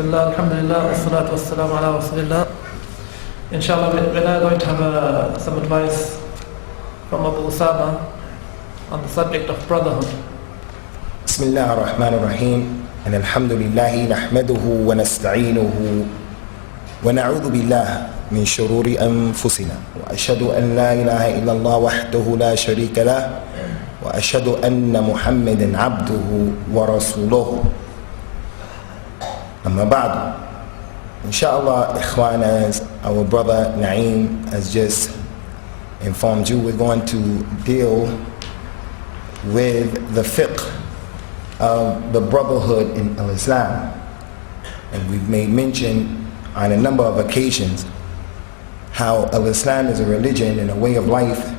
Bismillah, alhamdulillah, wassalatu wassalamu ala rasulillah. Inshallah, we're now going to have some advice from Abu Usamah on the subject of brotherhood. Bismillah ar-Rahman ar-Rahim. And alhamdulillahi nahmaduhu wa nasta'inuhu wa na'udhu billah min shururi anfusina. Wa ashhadu an la ilaha illallah wahdahu la sharika lah. Wa ashhadu anna Muhammadan abduhu wa rasuluhu. Amma ba'du. Inshallah, ikhwan, as our brother Naeem has just informed you, we're going to deal with the fiqh of the brotherhood in Islam. And we've made mention on a number of occasions how Islam is a religion and a way of life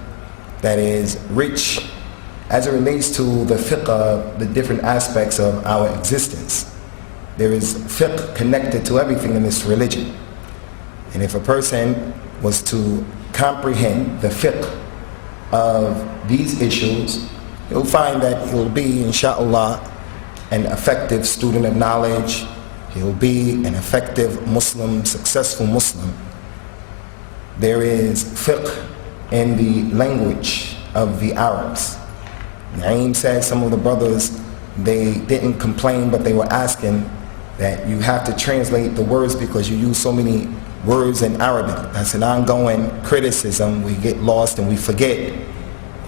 that is rich as it relates to the fiqh of the different aspects of our existence. There is fiqh connected to everything in this religion. And if a person was to comprehend the fiqh of these issues, he'll find that he'll be, insha'Allah, an effective student of knowledge. He'll be an effective Muslim, successful Muslim. There is fiqh in the language of the Arabs. Naeem said some of the brothers, they didn't complain, but they were asking that you have to translate the words because you use so many words in Arabic. That's an ongoing criticism. We get lost and we forget.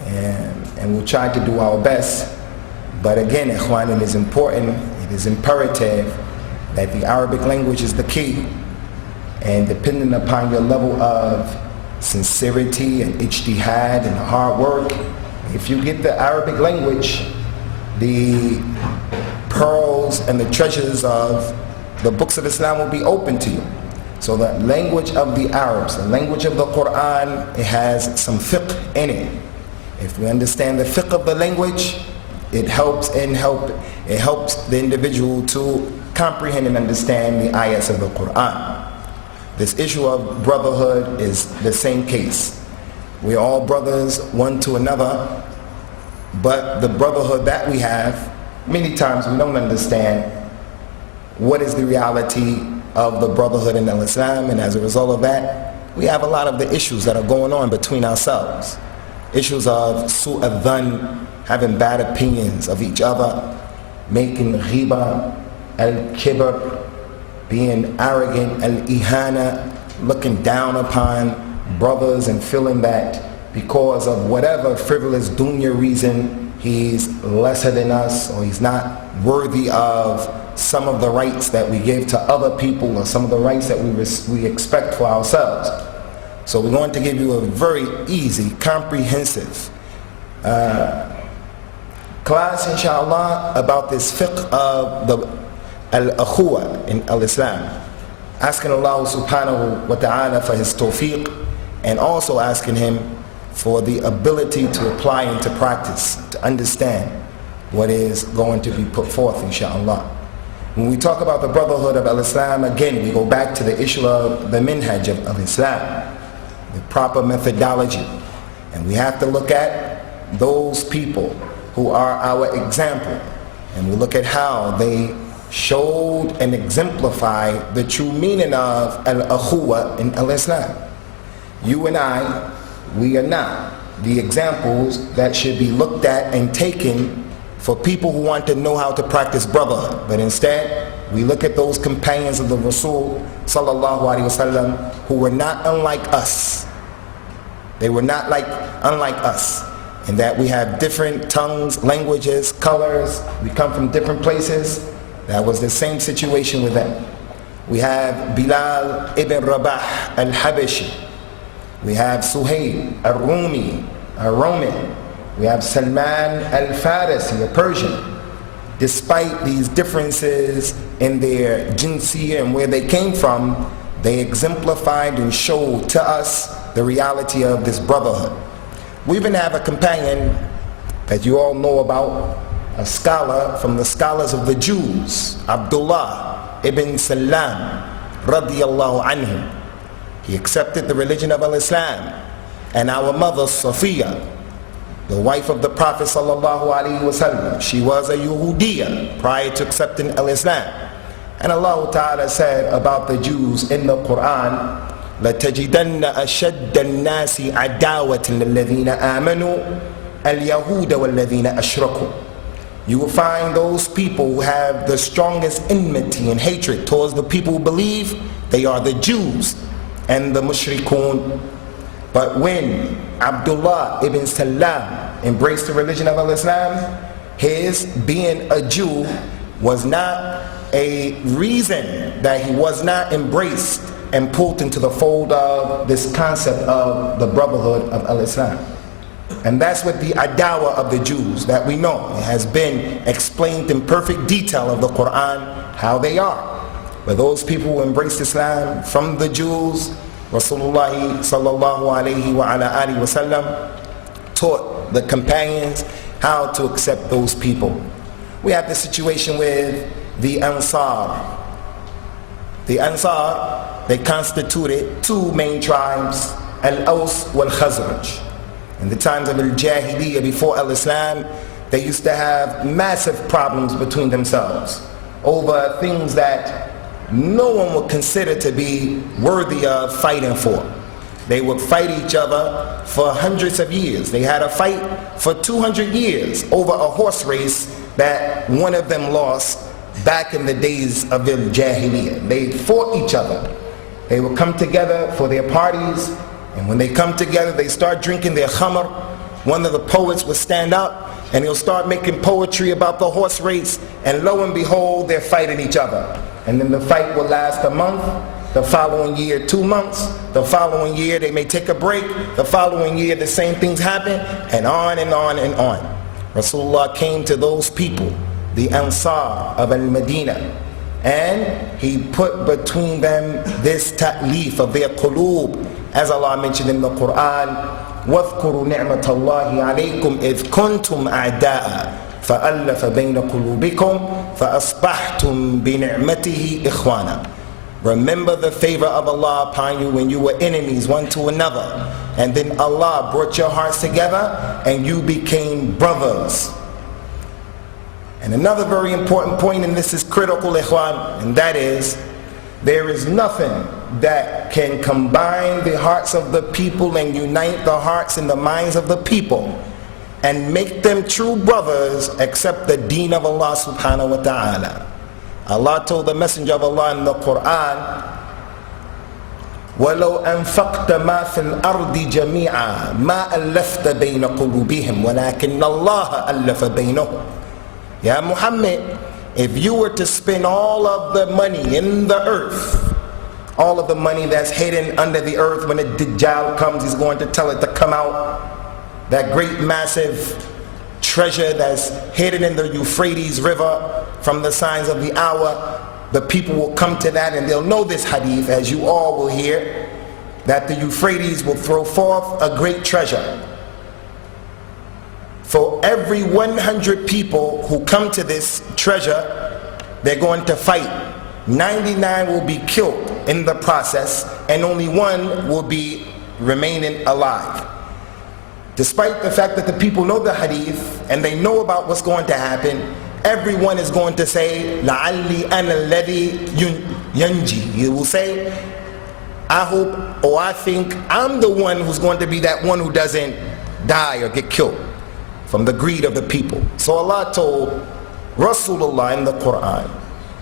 And we'll try to do our best. But again, ikhwan, it is important, it is imperative that the Arabic language is the key. And depending upon your level of sincerity and ijtihad and hard work, if you get the Arabic language, the pearls and the treasures of the books of Islam will be open to you. So the language of the Arabs, the language of the Quran, it has some fiqh in it. If we understand the fiqh of the language, it helps the individual to comprehend and understand the ayats of the Quran. This issue of brotherhood is the same case. We're all brothers one to another, but the brotherhood that we have, many times we don't understand what is the reality of the brotherhood in Islam, and as a result of that, we have a lot of the issues that are going on between ourselves. Issues of su'adhan, having bad opinions of each other, making ghiba, al-kibr, being arrogant, al-ihana, looking down upon brothers and feeling that because of whatever frivolous dunya reason, he's lesser than us, or he's not worthy of some of the rights that we give to other people, or some of the rights that we expect for ourselves. So we're going to give you a very easy, comprehensive class, inshallah, about this fiqh of the al-akhuwa in al-Islam. Asking Allah subhanahu wa ta'ala for his tawfiq, and also asking him for the ability to apply and to practice, to understand what is going to be put forth, inshallah. When we talk about the brotherhood of al-Islam, again, we go back to the issue of the minhaj of Islam, the proper methodology. And we have to look at those people who are our example. And we look at how they showed and exemplified the true meaning of al-akhuwa in al-Islam. You and I, we are not the examples that should be looked at and taken for people who want to know how to practice brotherhood. But instead, we look at those companions of the Rasul sallallahu alaihi wasallam who were not unlike us. They were not unlike us, in that we have different tongues, languages, colors. We come from different places. That was the same situation with them. We have Bilal ibn Rabah al-Habashi. We have Suhaib al-Rumi, a Roman. We have Salman al-Farisi, a Persian. Despite these differences in their jinsiyah and where they came from, they exemplified and showed to us the reality of this brotherhood. We even have a companion that you all know about, a scholar from the scholars of the Jews, Abdullah ibn Salam, radiyallahu anhu. He accepted the religion of al-Islam. And our mother, Safiya, the wife of the Prophet sallallahu alaihi wasallam, she was a Yahudiya prior to accepting al-Islam. And Allah Ta'ala said about the Jews in the Quran, لَتَجِدَنَّ أَشَدَّ النَّاسِ عَدَاوَةً لِلَّذِينَ آمَنُوا الْيَهُودَ وَالَّذِينَ أَشْرَكُوا. You will find those people who have the strongest enmity and hatred towards the people who believe. They are the Jews and the mushrikun. But when Abdullah ibn Salam embraced the religion of Islam, his being a Jew was not a reason that he was not embraced and pulled into the fold of this concept of the Brotherhood of Islam. And that's what the adawa of the Jews that we know. It has been explained in perfect detail of the Quran how they are. But those people who embraced Islam from the Jews, Rasulullah sallallahu alayhi wa ala alihi wa sallam taught the companions how to accept those people. We have the situation with the Ansar. The Ansar, they constituted two main tribes, Al-Aws wal-Khazraj. In the times of Al-Jahiliyyah, before Al-Islam, they used to have massive problems between themselves over things that no one would consider to be worthy of fighting for. They would fight each other for hundreds of years. They had a fight for 200 years over a horse race that one of them lost back in the days of Al-Jahiliyyah. They fought each other. They would come together for their parties, and when they come together, they start drinking their khamr. One of the poets would stand up and he'll start making poetry about the horse race, and lo and behold, they're fighting each other. And then the fight will last a month, the following year 2 months, the following year they may take a break, the following year the same things happen, and on and on and on. Rasulullah came to those people, the Ansar of Al-Madinah, and he put between them this ta'leef of their qulub, as Allah mentioned in the Quran, وَاذْكُرُوا نِعْمَةَ اللَّهِ عَلَيْكُمْ إِذْ كُنْتُمْ أَعْدَاءً فَأَلَّفَ بَيْنَ قُلُوبِكُمْ فَأَصْبَحْتُمْ بِنِعْمَتِهِ إِخْوَانًا. Remember the favor of Allah upon you when you were enemies one to another, and then Allah brought your hearts together and you became brothers. And another very important point, and this is critical, ikhwan, and that is, there is nothing that can combine the hearts of the people and unite the hearts and the minds of the people and make them true brothers except the deen of Allah subhanahu wa ta'ala. Allah told the Messenger of Allah in the Quran, وَلَوْ أَنفَقْتَ مَا فِي الْأَرْضِ جَمِيعًا مَا أَلَّفْتَ بَيْنَ قُلُوبِهِمْ وَلَكِنَّ اللَّهَ أَلَّفَ بَيْنَهُمْ. Ya Muhammad, if you were to spend all of the money in the earth, all of the money that's hidden under the earth, when the Dajjal comes, he's going to tell it to come out. That great massive treasure that's hidden in the Euphrates River from the signs of the hour, the people will come to that and they'll know this hadith, as you all will hear, that the Euphrates will throw forth a great treasure. For every 100 people who come to this treasure, they're going to fight. 99 will be killed in the process, and only one will be remaining alive. Despite the fact that the people know the hadith and they know about what's going to happen, everyone is going to say, لَعَلِّي أَنَا الَّذِي يَنْجِي. He will say, I hope or I think I'm the one who's going to be that one who doesn't die or get killed from the greed of the people. So Allah told Rasulullah in the Quran,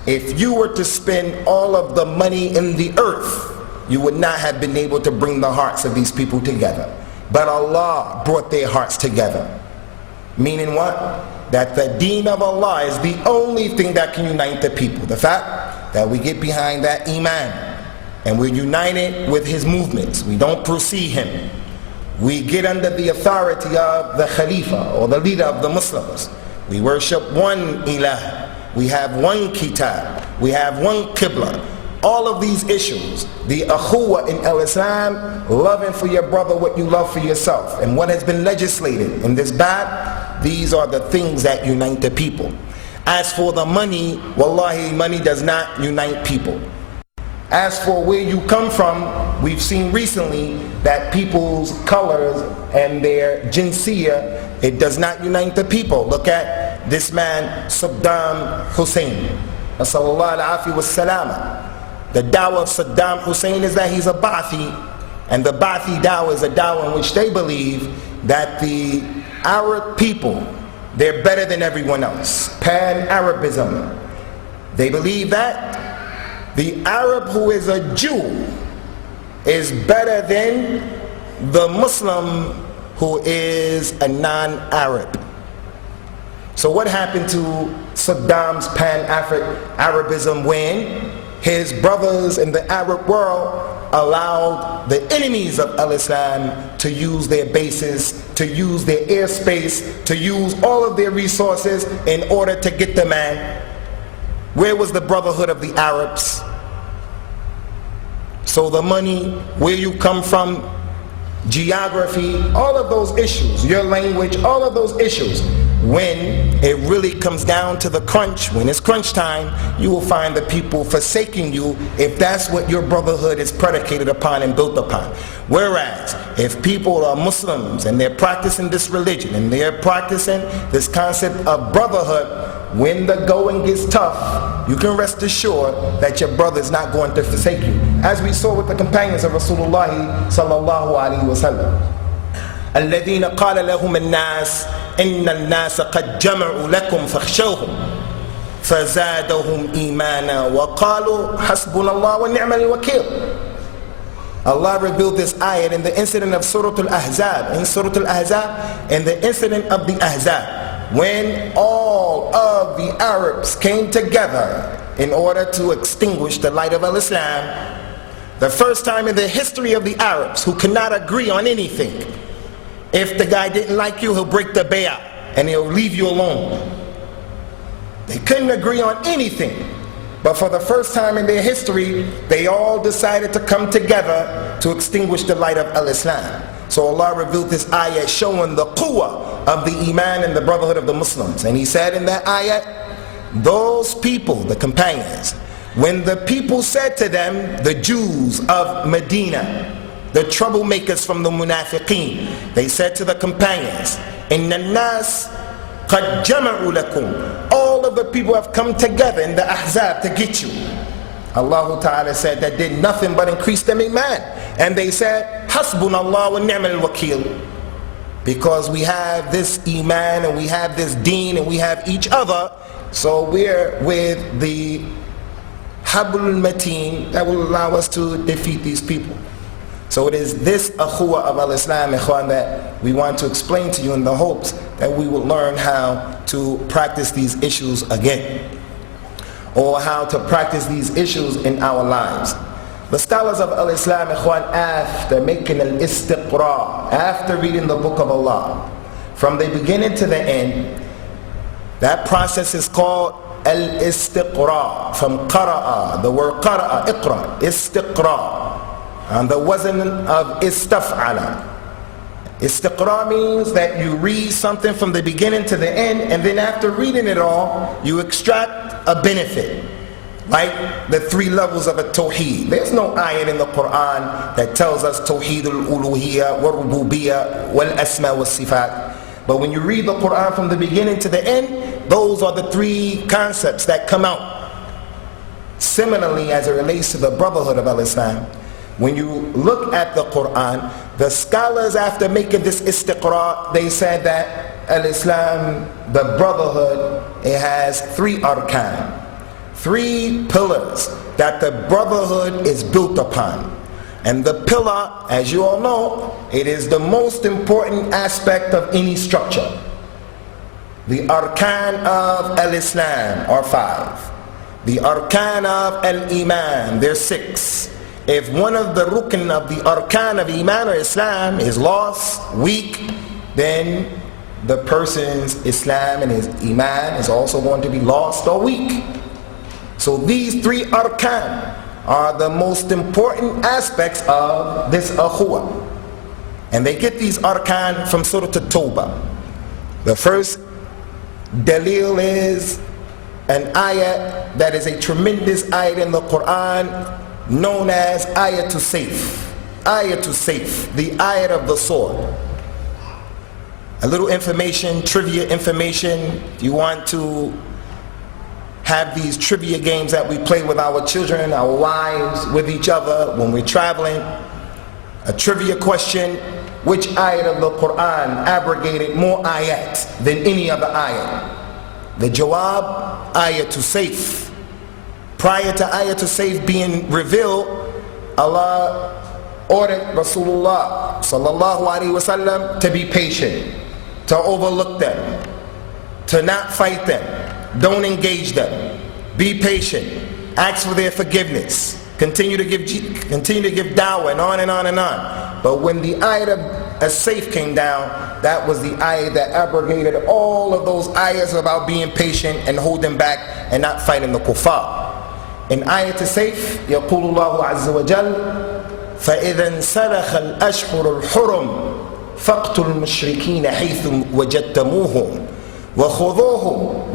if you were to spend all of the money in the earth, you would not have been able to bring the hearts of these people together. But Allah brought their hearts together. Meaning what? That the deen of Allah is the only thing that can unite the people. The fact that we get behind that iman and we're united with his movements. We don't precede him. We get under the authority of the Khalifa or the leader of the Muslims. We worship one ilah. We have one kitab. We have one qibla. All of these issues, the akhuwa in al-Islam, loving for your brother what you love for yourself, and what has been legislated in this bab, these are the things that unite the people. As for the money, wallahi, money does not unite people. As for where you come from, we've seen recently that people's colors and their jinsiyah, it does not unite the people. Look at this man, Saddam Hussein. Nasallallahu al-afi was-salama. The dawah of Saddam Hussein is that he's a Ba'athi, and the Ba'athi dawah is a dawah in which they believe that the Arab people, they're better than everyone else. Pan-Arabism. They believe that the Arab who is a Jew is better than the Muslim who is a non-Arab. So what happened to Saddam's Pan-Arabism when his brothers in the Arab world allowed the enemies of al-Islam to use their bases, to use their airspace, to use all of their resources in order to get the man? Where was the brotherhood of the Arabs? So the money, where you come from, geography, all of those issues, your language, all of those issues, when it really comes down to the crunch, when it's crunch time, you will find the people forsaking you if that's what your brotherhood is predicated upon and built upon. Whereas if people are Muslims and they're practicing this religion and they're practicing this concept of brotherhood, when the going gets tough, you can rest assured that your brother is not going to forsake you. As we saw with the companions of Rasulullah sallallahu alaihi wasallam. الذين قال لهم الناس إن الناس قد جمعوا لكم فاخشوهم فزادهم إيمانا وقالوا حسبنا الله ونعم الوكيل. Allah revealed this ayat in the incident of Surah Al-Ahzab. In Surah Al-Ahzab, in the incident of the Ahzab, when all of the Arabs came together in order to extinguish the light of al-Islam, the first time in the history of the Arabs who could not agree on anything. If the guy didn't like you, he'll break the bay'ah and he'll leave you alone. They couldn't agree on anything. But for the first time in their history, they all decided to come together to extinguish the light of al-Islam. So Allah revealed this ayah showing the quwwah of the iman and the brotherhood of the Muslims. And He said in that ayah, those people, the companions, when the people said to them, the Jews of Medina, the troublemakers from the munafiqeen, they said to the companions, Inna nas qad jama'u lakum. All of the people have come together in the Ahzab to get you. Allah Ta'ala said that did nothing but increase them iman. And they said, Hasbunallah wa ni'mal wakil. Because we have this iman and we have this deen and we have each other, so we're with the Hablul Mateen that will allow us to defeat these people. So it is this akhuwa of al-Islam, ikhwan, that we want to explain to you in the hopes that we will learn how to practice these issues again, or how to practice these issues in our lives. The scholars of al-Islam, ikhwan, after making al-istiqra, after reading the book of Allah, from the beginning to the end, that process is called al-istiqra, from qara'a, the word qara'a, iqra, istiqra. And the wazn of istaf'ala. Istiqra means that you read something from the beginning to the end, and then after reading it all, you extract a benefit. Like the 3 levels of a tawheed. There's no ayat in the Quran that tells us tawheed al-uluhiyya, wal-rububiyyah, wal-asma, wal-sifat. But when you read the Quran from the beginning to the end, those are the 3 concepts that come out. Similarly, as it relates to the brotherhood of al-Islam, when you look at the Quran, the scholars, after making this istiqra, they said that al-Islam, the brotherhood, it has 3 arkan, 3 pillars that the brotherhood is built upon. And the pillar, as you all know, it is the most important aspect of any structure. The arkan of al-Islam are 5. The arkan of al-Iman, they're 6. If one of the rukn of the arkan of Iman or Islam is lost, weak, then the person's Islam and his Iman is also going to be lost or weak. So these 3 arkan are the most important aspects of this akhuwa. And they get these arkan from Surah At-Tawbah. The first dalil is an ayat that is a tremendous ayat in the Quran, known as Ayatul Sayf. Ayatul Sayf, the ayat of the sword. A little information, trivia information, if you want to have these trivia games that we play with our children, our wives, with each other when we're traveling. A trivia question: which ayat of the Quran abrogated more ayat than any other ayat? The jawab, ayat to Sayf. Prior to ayat to Sayf being revealed, Allah ordered Rasulullah sallallahu alaihi wasallam to be patient, to overlook them, to not fight them, don't engage them, be patient, ask for their forgiveness, continue to give dawah, and on and on and on. But when the ayat of as-Sayf came down, that was the ayat that abrogated all of those ayats about being patient and holding back and not fighting the kuffar. In ayat as-Sayf, يقول الله عز وجل: فإذا انسلخ الأشهر الحرم فاقتلوا المشركين حيث وجدتموهم وخذوهم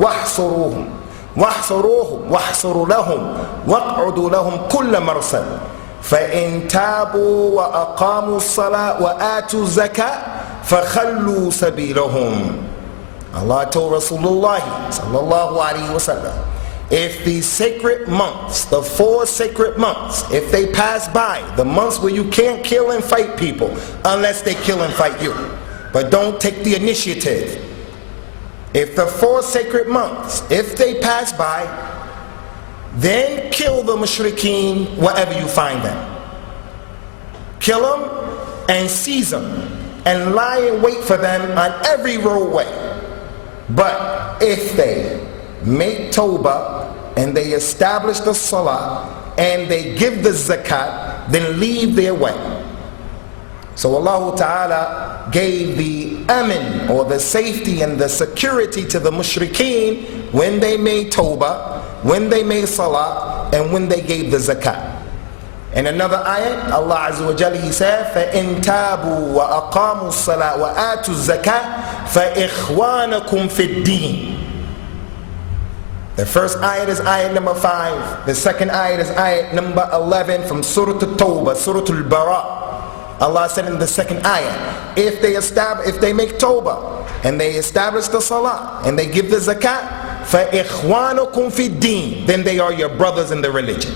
واحصروا لهم واقعدوا لهم كل مرصد فإن تابوا وأقاموا الصلاة وآتوا الزكاة فخلوا سبيلهم. Allah told Rasulullah sallallahu alaihi wasallam, if the sacred months, the 4 sacred months, if they pass by, the months where you can't kill and fight people unless they kill and fight you, but don't take the initiative. If the 4 sacred months, if they pass by, then kill the mushrikeen wherever you find them. Kill them and seize them and lie in wait for them on every roadway. But if they make tawbah and they establish the salah and they give the zakat, then leave their way. So Allah Ta'ala gave the amin, or the safety and the security, to the mushrikeen when they made tawbah, when they made salah, and when they gave the zakat. In another ayat, Allah Azza wa Jalla, He said, فَإِن تَابُوا وَأَقَامُوا الصَّلَاةَ وَآتُوا الزَّكَاةَ فَإِخْوَانَكُمْ فِي الدِّينِ. The first ayat is ayat number 5. The second ayat is ayat number 11 from Surah At-Tawbah, Surah Al-Bara. Allah said in the second ayat, if they make tawbah and they establish the salah and they give the zakat, فَإِخْوَانُكُمْ فِي الدِّينِ, then they are your brothers in the religion.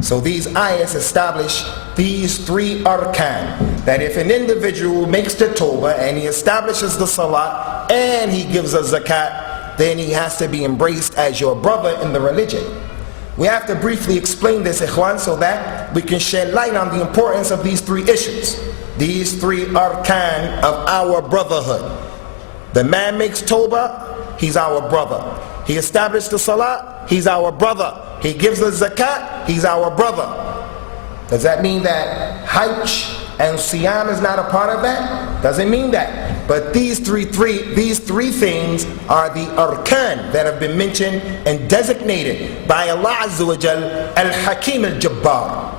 So these ayats establish these 3 arkan, that if an individual makes the tawbah and he establishes the salah and he gives a zakat, then he has to be embraced as your brother in the religion. We have to briefly explain this, ikhwan, so that we can shed light on the importance of these 3 issues, these 3 arkan of our brotherhood. The man makes tawbah, he's our brother. He established the salah, he's our brother. He gives the zakat, he's our brother. Does that mean that Hajj and Siyam is not a part of that? Doesn't mean that. But these three things are the arkan that have been mentioned and designated by Allah Azza wa Jal, Al-Hakim Al-Jabbar.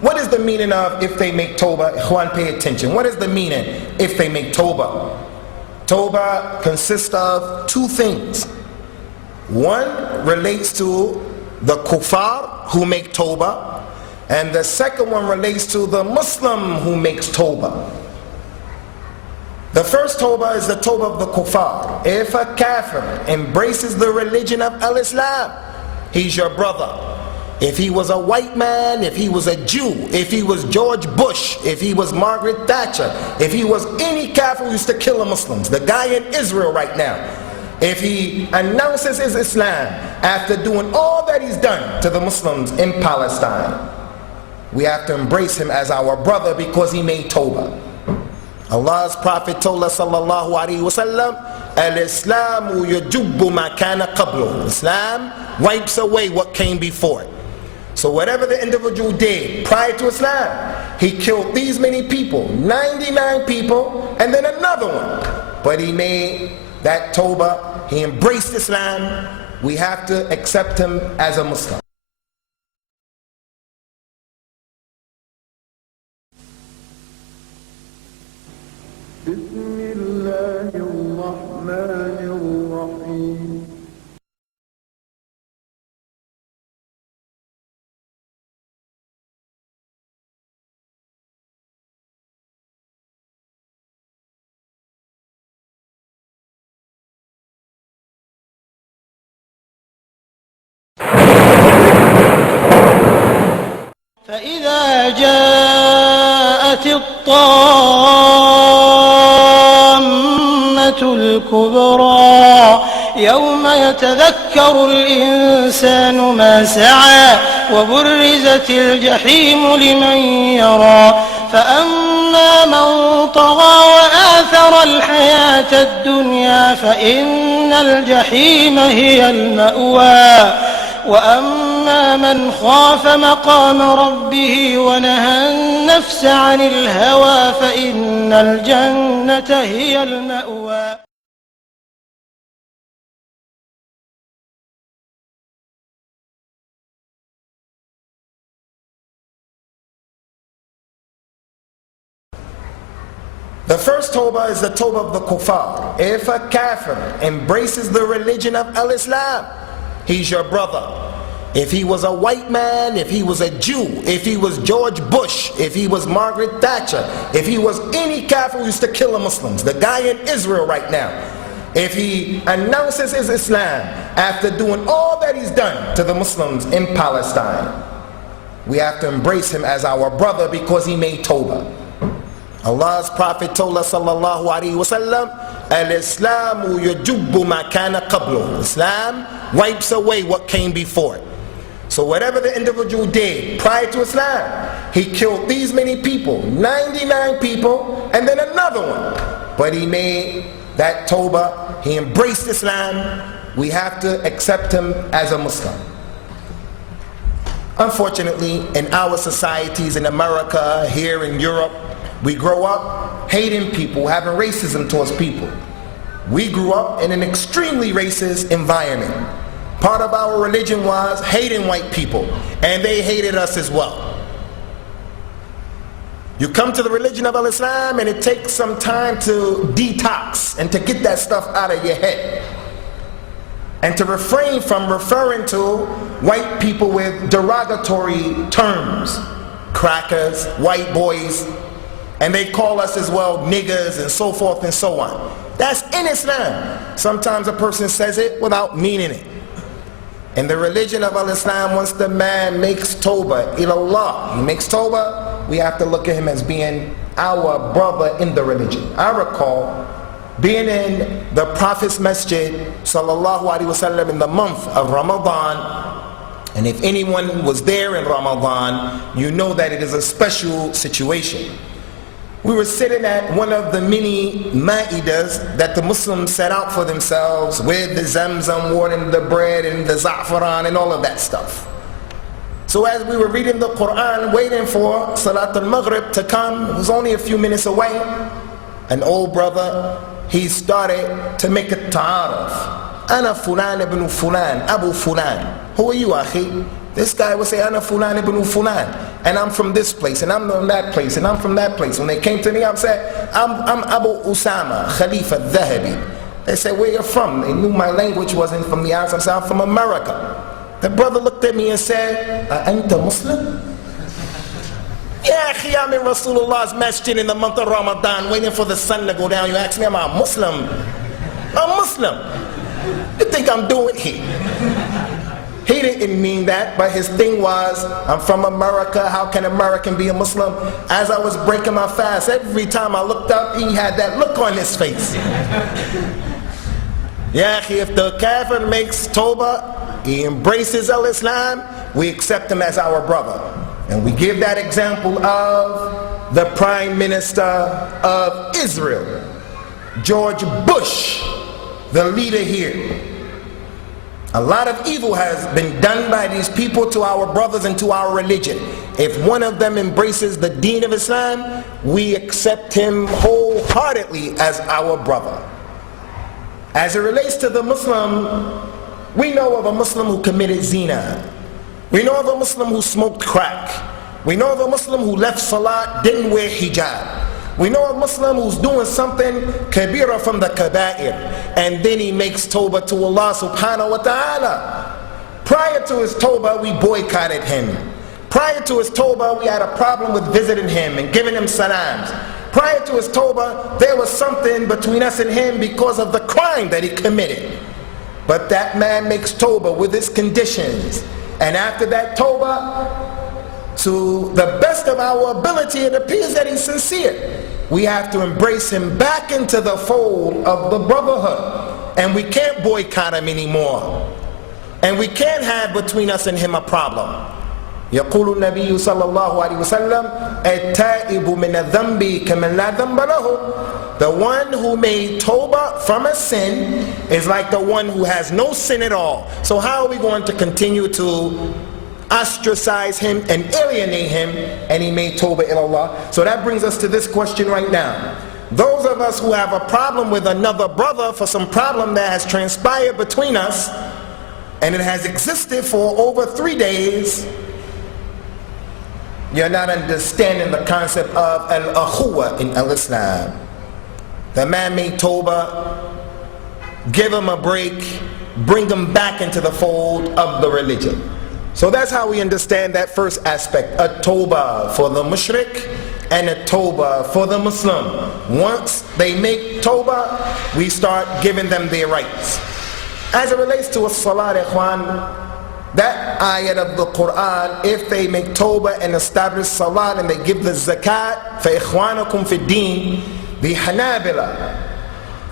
What is the meaning of if they make tawbah? Ikhwan, pay attention. What is the meaning if they make tawbah? Tawbah consists of 2 things. One relates to the kuffar who make tawbah, and the second one relates to the Muslim who makes tawbah. The first tawbah is the tawbah of the kuffar. If a kafir embraces the religion of al-Islam, he's your brother. If he was a white man, if he was a Jew, if he was George Bush, if he was Margaret Thatcher, if he was any kafir who used to kill the Muslims, the guy in Israel right now, if he announces his Islam after doing all that he's done to the Muslims in Palestine, we have to embrace him as our brother because he made tawbah. Allah's Prophet told us, sallallahu alaihi wasallam, al-Islamu yajubbu ma kana qabluhu. Islam wipes away what came before it. So whatever the individual did prior to Islam, he killed these many people, 99 people, and then another one. But he made that tawbah, he embraced Islam. We have to accept him as a Muslim. فإذا جاءت الطامة الكبرى يوم يتذكر الإنسان ما سعى وبرزت الجحيم لمن يرى فأما من طغى وآثر الحياة الدنيا فإن الجحيم هي المأوى وأما من خاف مقام ربه ونهى النفس عن الهوى فإن الجنة هي المأوى. The first Tawbah is the Tawbah of the Kuffar. If a kafir embraces the religion of Al-Islam, he's your brother. If he was a white man, if he was a Jew, if he was George Bush, if he was Margaret Thatcher, if he was any kafir who used to kill the Muslims, the guy in Israel right now, if he announces his Islam after doing all that he's done to the Muslims in Palestine, we have to embrace him as our brother because he made Tawbah. Allah's Prophet told us sallallahu alaihi wasallam, al-Islamu yajubbu ma kana qabluhu. Islam wipes away what came before it. So whatever the individual did prior to Islam, he killed these many people, 99 people, and then another one. But he made that Tawbah, he embraced Islam. We have to accept him as a Muslim. Unfortunately, in our societies in America, here in Europe, we grow up hating people, having racism towards people. We grew up in an extremely racist environment. Part of our religion was hating white people, and they hated us as well. You come to the religion of Al-Islam and it takes some time to detox and to get that stuff out of your head. And to refrain from referring to white people with derogatory terms. Crackers, white boys, and they call us as well niggers and so forth and so on. That's in Islam. Sometimes a person says it without meaning it. In the religion of Al-Islam, once the man makes Tawbah, ilallah, he makes Tawbah, we have to look at him as being our brother in the religion. I recall being in the Prophet's Masjid, sallallahu alaihi wasallam, in the month of Ramadan, and if anyone was there in Ramadan, you know that it is a special situation. We were sitting at one of the many ma'idas that the Muslims set out for themselves with the zamzam water and the bread and the za'faran and all of that stuff. So as we were reading the Quran, waiting for Salat al-Maghrib to come, it was only a few minutes away, an old brother, he started to make a ta'aruf. Ana fulan ibn fulan, Abu fulan. Who are you, akhi? This guy would say, Ana fulan ibn fulan, and I'm from this place, and I'm from that place, and I'm from that place. When they came to me, I'm saying, I'm Abu Usamah, Khalifa Dhahabi. They said, where you from? They knew my language wasn't from the outside. I said, I'm from America. The brother looked at me and said, Anta Muslim? Yeah, I'm in Rasulullah's masjid in the month of Ramadan, waiting for the sun to go down. You ask me, am I a Muslim? I'm Muslim. You think I'm doing here? He didn't mean that, but his thing was, I'm from America, how can an American be a Muslim? As I was breaking my fast, every time I looked up, he had that look on his face. Yeah, if the kafir makes Tawbah, he embraces Al-Islam, we accept him as our brother. And we give that example of the Prime Minister of Israel, George Bush, the leader here. A lot of evil has been done by these people to our brothers and to our religion. If one of them embraces the deen of Islam, we accept him wholeheartedly as our brother. As it relates to the Muslim, we know of a Muslim who committed zina. We know of a Muslim who smoked crack. We know of a Muslim who left salat, didn't wear hijab. We know a Muslim who's doing something kabira from the kaba'ir, and then he makes tawbah to Allah subhanahu wa ta'ala. Prior to his tawbah, we boycotted him. Prior to his tawbah, we had a problem with visiting him and giving him salams. Prior to his tawbah, there was something between us and him because of the crime that he committed. But that man makes tawbah with his conditions. And after that tawbah, to the best of our ability, it appears that he's sincere. We have to embrace him back into the fold of the brotherhood. And we can't boycott him anymore. And we can't have between us and him a problem. يقول النبي صلى الله عليه وسلم التائب من الذنب كمن لا ذنب له. The one who made tawbah from a sin is like the one who has no sin at all. So how are we going to continue to ostracize him and alienate him, and he made tawbah ilallah? So that brings us to this question right now. Those of us who have a problem with another brother for some problem that has transpired between us, and it has existed for over 3 days, you're not understanding the concept of al-akhuwa in al-Islam. The man made tawbah, give him a break, bring him back into the fold of the religion. So that's how we understand that first aspect, a tawbah for the mushrik and a tawbah for the Muslim. Once they make tawbah, we start giving them their rights. As it relates to a salat, ikhwan, that ayat of the Quran, if they make tawbah and establish salat and they give the zakat, فَإِخْوَانَكُمْ فِي الدِّينِ, the Hanabila,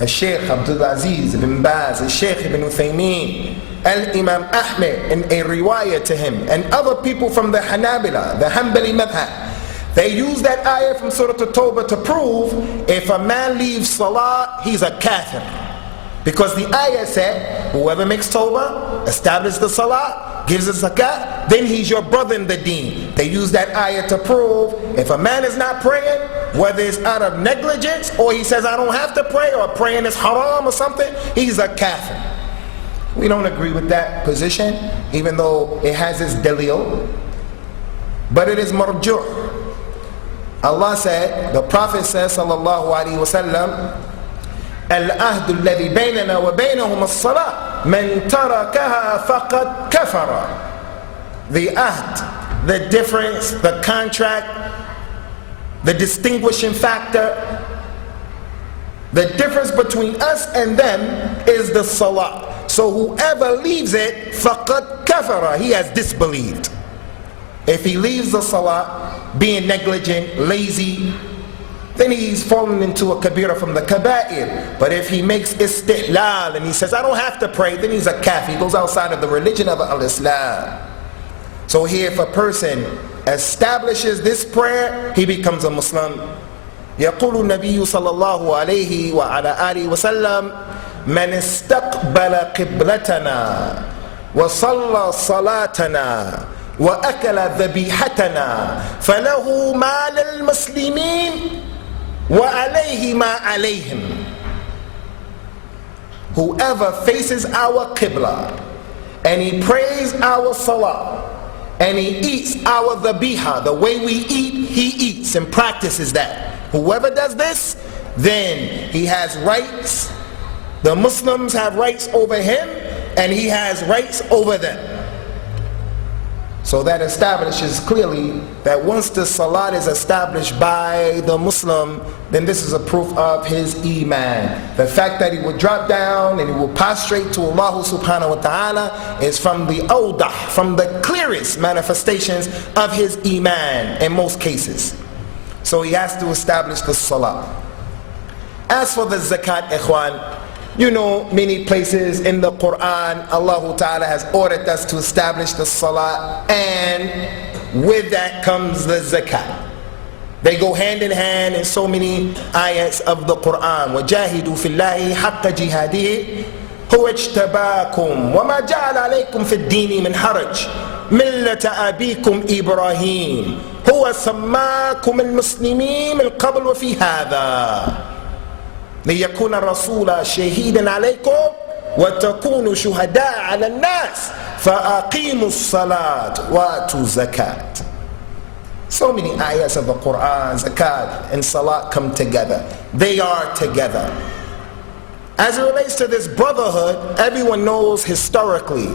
Al-Shaykh Abdul Aziz ibn Baz, Al-Shaykh ibn Uthaymeen, Al-Imam Ahmed in a riwayah to him, and other people from the Hanabila, the Hanbali madhab, they use that ayah from Surah At-Tawbah to prove if a man leaves salat, he's a kafir. Because the ayah said, whoever makes tawbah, establishes the salah, gives a zakat, then he's your brother in the deen. They use that ayah to prove if a man is not praying, whether it's out of negligence or he says I don't have to pray, or praying is haram or something, he's a kafir. We don't agree with that position, even though it has its dalil, but it is marjuh. Allah said, the Prophet says, sallallahu alaihi wasallam, العهد الذي بيننا وبينهم الصلاة من تركها فقد كفر. The ahd, the difference, the contract, the distinguishing factor, the difference between us and them is the salah. So whoever leaves it, فقد كفر, he has disbelieved. If he leaves the salah, being negligent, lazy, then he's fallen into a kabira from the kaba'ir. But if he makes istihlal and he says I don't have to pray, then he's a kafir. He goes outside of the religion of al-Islam. So here, if a person establishes this prayer, he becomes a Muslim. يقول النبي صلى الله عليه وعلى آله وسلم من استقبل قبلتنا وصلى صلاتنا وأكل ذبيحتنا فله ما للمسلمين وَعَلَيْهِ مَا عَلَيْهِمْ. Whoever faces our qibla and he prays our salah and he eats our dhabiha, the way we eat, he eats and practices that. Whoever does this, then he has rights. The Muslims have rights over him and he has rights over them. So that establishes clearly that once the salat is established by the Muslim, then this is a proof of his iman. The fact that he would drop down and he will prostrate to Allah subhanahu wa ta'ala is from the awdah, from the clearest manifestations of his iman in most cases. So he has to establish the salat. As for the zakat, ikhwan, you know, many places in the Quran, Allah Ta'ala has ordered us to establish the salah, and with that comes the zakat. They go hand in hand in so many ayats of the Quran. وَجَاهِدُوا فِي اللَّهِ حَقَّ جِهَادِهِ هُوَ اجْتَبَاكُمْ وَمَا جَعَلَ عَلَيْكُمْ فِي الدِّينِ مِنْ حَرَجٍ مِلَّةَ أَبِيكُمْ إِبْرَاهِيمَ هُوَ سَمَّاكُمُ الْمُسْلِمِينَ مِنْ قَبْلُ وَفِي هَذَا ليكون الرسول شهيدا عليكم وتكونوا شهداء على الناس فأقيموا الصلاة وآتوا الزكاة. So many ayahs of the Quran, zakat and salat come together. They are together. As it relates to this brotherhood, everyone knows historically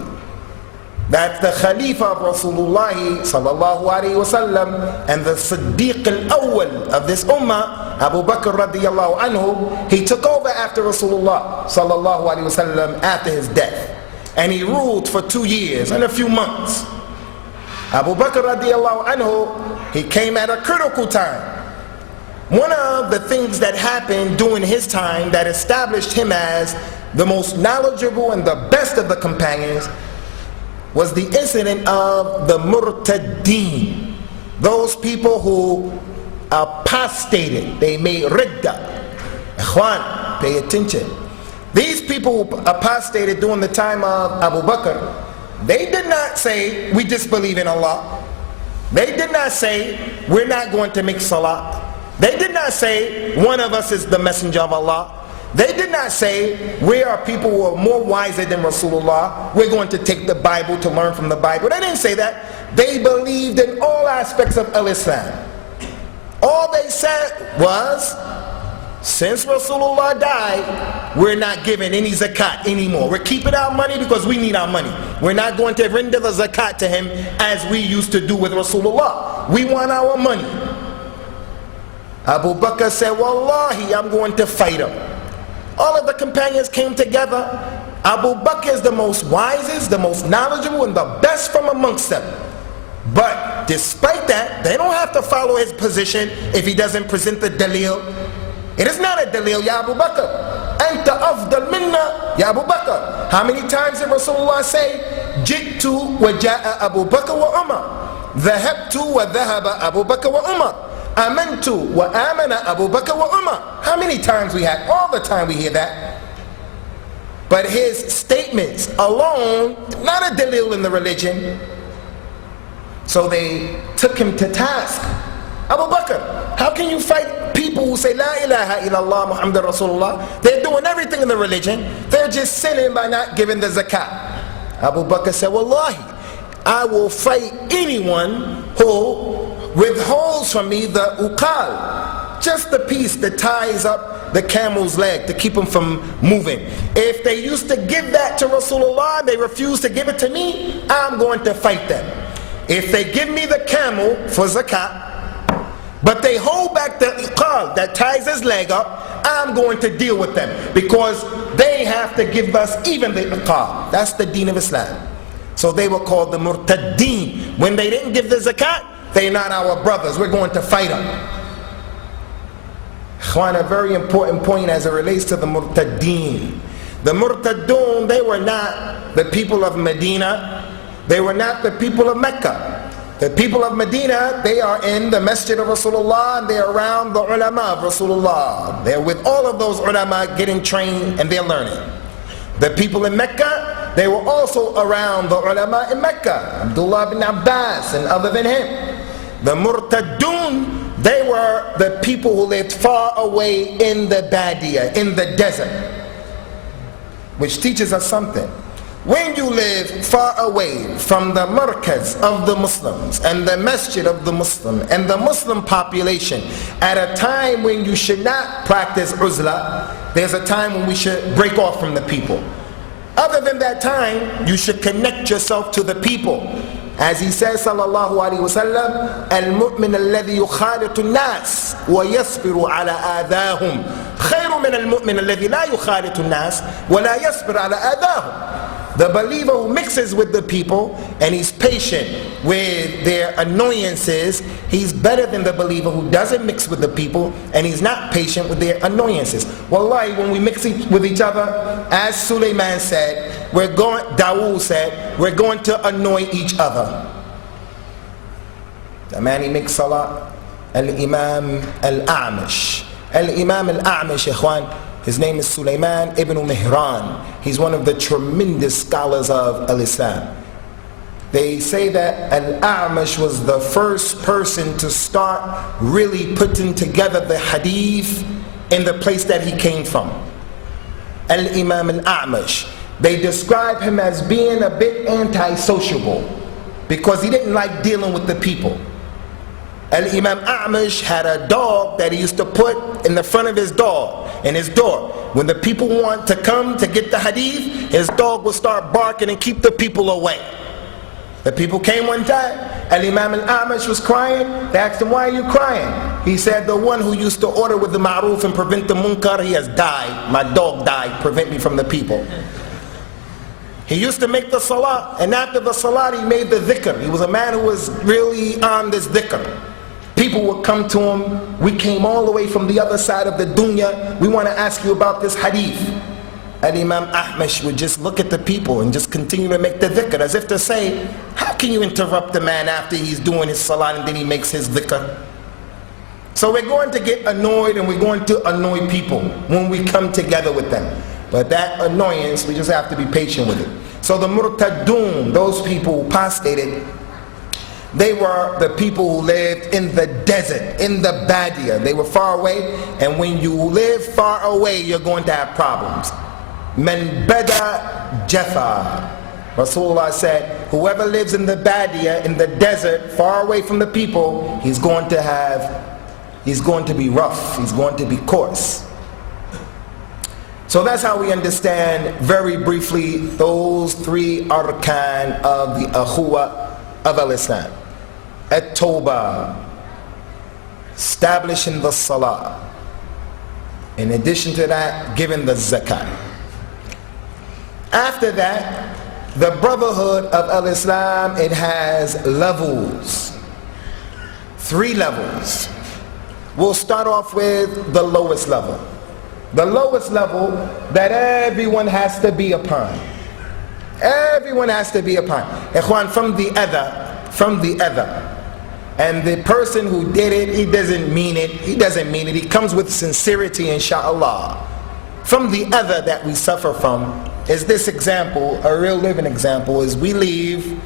that the Khalifa of Rasulullah sallallahu alaihi wasallam and the Siddiq al-Awwal of this ummah, Abu Bakr radiyallahu anhu, he took over after Rasulullah sallallahu alaihi wasallam after his death, and he ruled for 2 years and a few months. Abu Bakr radiallahu anhu, he came at a critical time. One of the things that happened during his time that established him as the most knowledgeable and the best of the companions was the incident of the murtaddeen, those people who apostated, they made ridda. Ikhwan, pay attention. These people who apostated during the time of Abu Bakr, they did not say, we disbelieve in Allah. They did not say, we're not going to make salah. They did not say, one of us is the messenger of Allah. They did not say, we are people who are more wiser than Rasulullah. We're going to take the Bible to learn from the Bible. They didn't say that. They believed in all aspects of Islam. All they said was, since Rasulullah died, we're not giving any zakat anymore. We're keeping our money because we need our money. We're not going to render the zakat to him as we used to do with Rasulullah. We want our money. Abu Bakr said, Wallahi, I'm going to fight him. All of the companions came together. Abu Bakr is the most wisest, the most knowledgeable, and the best from amongst them. But despite that, they don't have to follow his position if he doesn't present the dalil. It is not a dalil, Ya Abu Bakr. Anta afdal minna, Ya Abu Bakr. How many times did Rasulullah say, Jittu wa ja'a Abu Bakr wa Umar. Dhahabtu wa dhahaba Abu Bakr wa Umar. Amantu wa amana Abu Bakr wa Umar. How many times we have? All the time we hear that. But his statements alone, not a dalil in the religion. So they took him to task. Abu Bakr, how can you fight people who say La ilaha illallah Muhammad Rasulullah? They're doing everything in the religion. They're just sinning by not giving the zakat. Abu Bakr said, Wallahi, I will fight anyone who withholds from me the uqal, just the piece that ties up the camel's leg to keep him from moving. If they used to give that to Rasulullah and they refuse to give it to me, I'm going to fight them. If they give me the camel for zakat, but they hold back the iqal that ties his leg up, I'm going to deal with them because they have to give us even the iqal. That's the deen of Islam. So they were called the murtaddeen. When they didn't give the zakat, they're not our brothers. We're going to fight them. Ikhwan, a very important point as it relates to the murtaddeen. The murtaddun, they were not the people of Medina. They were not the people of Mecca. The people of Medina, they are in the masjid of Rasulullah and they're around the ulama of Rasulullah. They're with all of those ulama getting trained and they're learning. The people in Mecca, they were also around the ulama in Mecca, Abdullah bin Abbas and other than him. The murtaddun, they were the people who lived far away in the Badia, in the desert, which teaches us something. When you live far away from the markaz of the Muslims and the masjid of the Muslim and the Muslim population at a time when you should not practice uzla, there's a time when we should break off from the people. Other than that time, you should connect yourself to the people. As he says, sallallahu alayhi wa sallam, al-mu'min alladhi yukhalitu an-nas wa yasbiru ala adahum khayru min al-mu'min alladhi la yukhalitu an-nas wa la yasbir ala adahum. The believer who mixes with the people and he's patient with their annoyances, he's better than the believer who doesn't mix with the people and he's not patient with their annoyances. Wallahi, when we mix with each other, as Sulaiman said, Dawood said, we're going to annoy each other. The man he makes salah, Al-Imam Al-A'mash. Al-Imam Al-A'mash, ikhwan, his name is Sulaiman ibn Mihran. He's one of the tremendous scholars of Al-Islam. They say that Al-A'mash was the first person to start really putting together the hadith in the place that he came from. Al-Imam Al-A'mash. They describe him as being a bit anti-sociable because he didn't like dealing with the people. Al-Imam A'mash had a dog that he used to put in the front of his door, in his door. When the people want to come to get the hadith, his dog would start barking and keep the people away. The people came one time, Al-Imam Al-A'mash was crying. They asked him, why are you crying? He said, the one who used to order with the ma'ruf and prevent the munkar, he has died. My dog died, prevent me from the people. He used to make the salah, and after the salah he made the dhikr. He was a man who was really on this dhikr. People would come to him. We came all the way from the other side of the dunya. We want to ask you about this hadith. And Imam Ahmad would just look at the people and just continue to make the dhikr, as if to say, how can you interrupt the man after he's doing his salah and then he makes his dhikr? So we're going to get annoyed, and we're going to annoy people when we come together with them. But that annoyance, we just have to be patient with it. So the murtadun, those people who apostated, they were the people who lived in the desert, in the badia. They were far away, and when you live far away, you're going to have problems. Man bada jafa. Rasulullah said, whoever lives in the badia, in the desert, far away from the people, he's going to be rough, he's going to be coarse. So that's how we understand very briefly those three arkan of the akhuwa of al-Islam. At-Tawbah, establishing the salah. In addition to that, giving the zakat. After that, the Brotherhood of al-Islam, it has levels. 3 levels. We'll start off with the lowest level. The lowest level that everyone has to be upon. Everyone has to be upon. Ikhwan, from the other. And the person who did it, he doesn't mean it. He comes with sincerity, inshallah. From the other that we suffer from is this example, a real living example, is we leave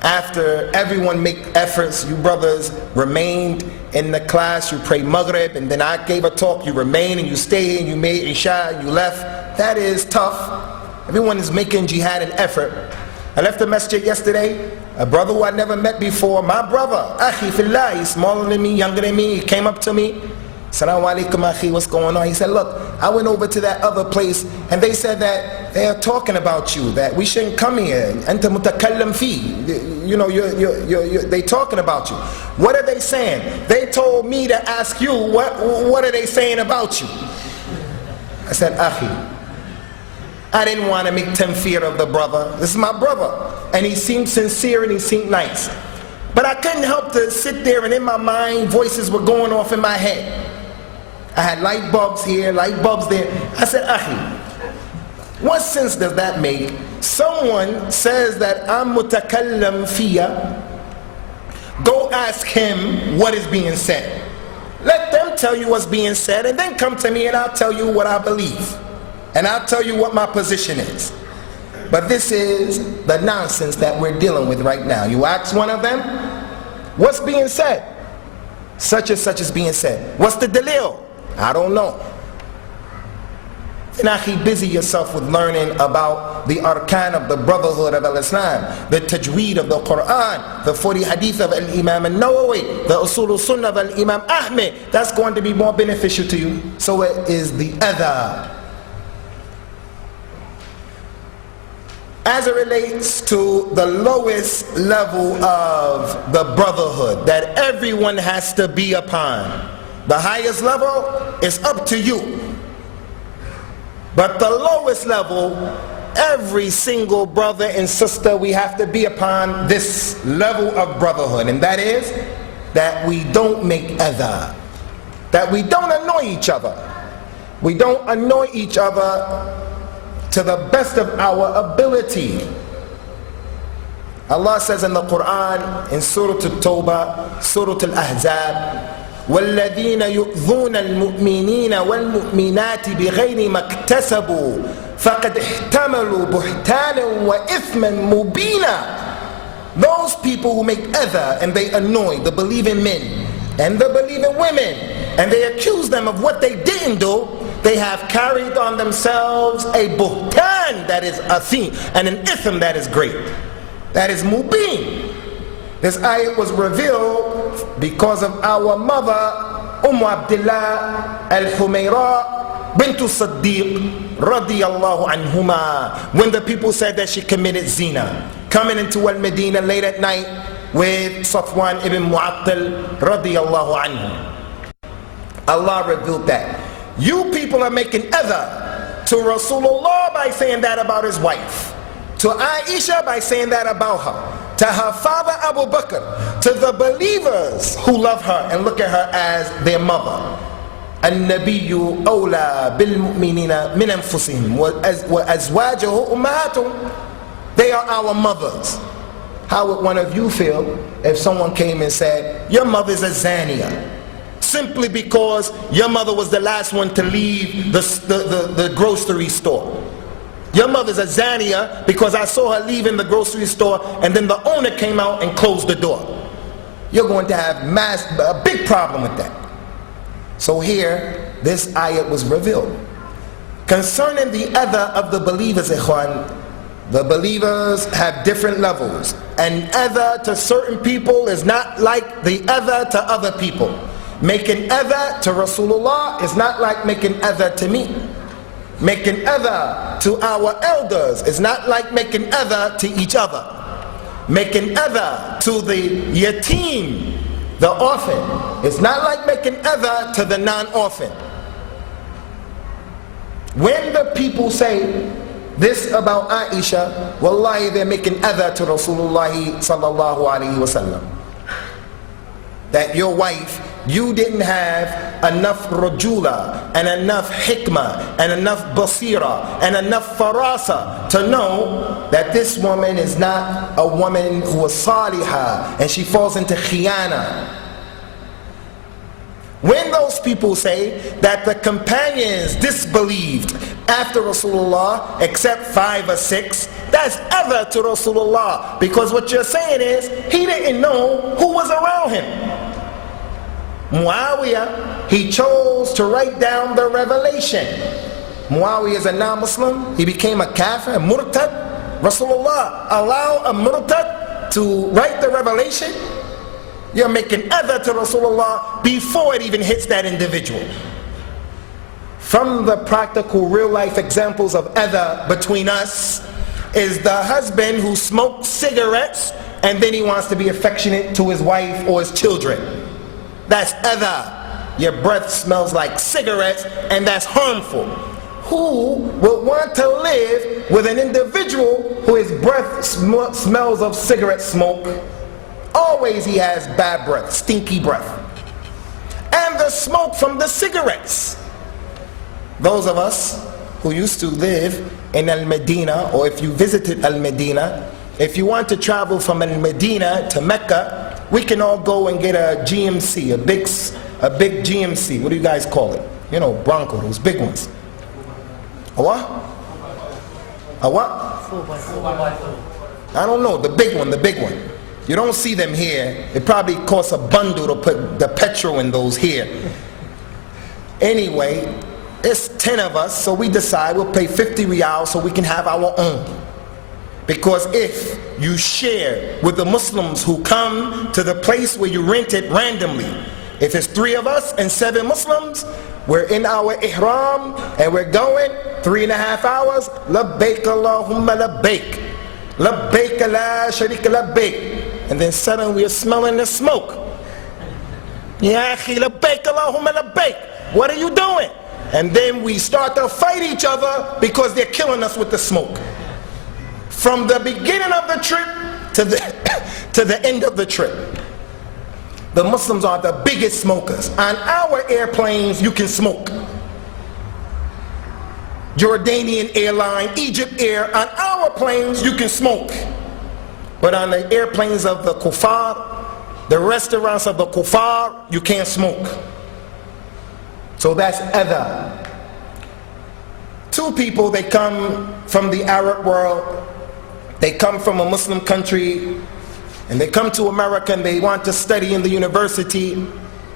after everyone make efforts. You brothers remained in the class, you pray Maghrib, and then I gave a talk, you remained and you stayed and you made Isha and you left. That is tough. Everyone is making jihad and effort. I left the masjid yesterday, a brother who I never met before, my brother, Akhi Fillah, he's smaller than me, younger than me, he came up to me, Assalamu alaikum akhi, what's going on? He said, look, I went over to that other place and they said that they are talking about you, that we shouldn't come here. Anta mutakallam fi. You know, they talking about you. What are they saying? They told me to ask you, what are they saying about you? I said, akhi, I didn't want to make tamfir of the brother. This is my brother. And he seemed sincere and he seemed nice. But I couldn't help to sit there, and in my mind, voices were going off in my head. I had light bulbs here, light bulbs there. I said, akhi, what sense does that make? Someone says that I'm mutakallam fiya. Go ask him what is being said. Let them tell you what's being said, and then come to me and I'll tell you what I believe. And I'll tell you what my position is. But this is the nonsense that we're dealing with right now. You ask one of them, what's being said? Such and such is being said. What's the dalil? I don't know. Then akhi, busy yourself with learning about the arkan of the Brotherhood of al-Islam, the tajweed of the Quran, the 40 hadith of al-Imam al-Nawawi, the usul al-sunnah of al-Imam Ahmad. That's going to be more beneficial to you. So it is the other. As it relates to the lowest level of the Brotherhood that everyone has to be upon, the highest level is up to you. But the lowest level, every single brother and sister, we have to be upon this level of brotherhood. And that is that we don't make other, that we don't annoy each other. We don't annoy each other to the best of our ability. Allah says in the Quran, in Surah At-Tawbah, Surah Al-Ahzab, وَالَّذِينَ يُؤْذُونَ الْمُؤْمِنِينَ وَالْمُؤْمِنَاتِ بِغَيْرِ مَا اكْتَسَبُوا فَقَدْ احْتَمَلُوا بُهْتَانًا وَإِثْمًا مُبِينًا. Those people who make other and they annoy the believing men and the believing women, and they accuse them of what they didn't do, they have carried on themselves a buhtan, that is a thing, and an ithm that is great. That is mubin. This ayat was revealed because of our mother, Abdullah al-Humayra bintu Siddiq radiyallahu anhuma, when the people said that she committed zina, coming into al-Medina late at night with Safwan ibn Mu'attal radiyallahu anhu. Allah revealed that you people are making other to Rasulullah by saying that about his wife, to Aisha by saying that about her, to her father Abu Bakr, to the believers who love her and look at her as their mother. النبي أولى بالمؤمنين من أنفسهم وأزواجه أمهاتهم. They are our mothers. How would one of you feel if someone came and said, your mother's a Zania, simply because your mother was the last one to leave the grocery store? Your mother's a Zania because I saw her leaving the grocery store and then the owner came out and closed the door. You're going to have a big problem with that. So here, this ayat was revealed. Concerning the other of the believers, ikhwan, the believers have different levels. And other to certain people is not like the other to other people. Making other to Rasulullah is not like making other to me. Making other to our elders is not like making other to each other. Making other to the yatim, the orphan, is not like making other to the non-orphan. When the people say this about Aisha, wallahi, they're making other to Rasulullah sallallahu alaihi wasallam. That your wife, you didn't have enough rajula and enough hikmah and enough basira and enough farasa to know that this woman is not a woman who is salihah and she falls into khiyana. When those people say that the companions disbelieved after Rasulullah except 5 or 6, that's other to Rasulullah, because what you're saying is he didn't know who was around him. Muawiyah, he chose to write down the revelation. Muawiyah is a non-Muslim. He became a kafir, a murtad. Rasulullah allow a murtad to write the revelation? You're making other to Rasulullah before it even hits that individual. From the practical real life examples of other between us is the husband who smokes cigarettes and then he wants to be affectionate to his wife or his children. That's other. Your breath smells like cigarettes and that's harmful. Who would want to live with an individual who his breath smells of cigarette smoke? Always he has bad breath, stinky breath. And the smoke from the cigarettes. Those of us who used to live in Al-Medina, or if you visited Al-Medina, if you want to travel from Al-Medina to Mecca, we can all go and get a GMC, a big GMC. What do you guys call it? You know, Bronco, those big ones. A what? A what? I don't know, the big one. You don't see them here. It probably costs a bundle to put the petrol in those here. Anyway, it's 10 of us, so we decide we'll pay 50 riyals so we can have our own. Because if you share with the Muslims who come to the place where you rent it randomly, if it's 3 of us and 7 Muslims, we're in our ihram and we're going 3.5 hours. Labbaik Allahumma labbaik. Labbaik la sharika labbaik. And then suddenly we're smelling the smoke. Ya akhi, labbaik Allahumma labbaik. What are you doing? And then we start to fight each other because they're killing us with the smoke. From the beginning of the trip to the end of the trip. The Muslims are the biggest smokers. On our airplanes, you can smoke. Jordanian airline, Egypt Air, on our planes, you can smoke. But on the airplanes of the kuffar, the restaurants of the kuffar, you can't smoke. So that's other. 2 people, they come from the Arab world, they come from a Muslim country, and they come to America and they want to study in the university.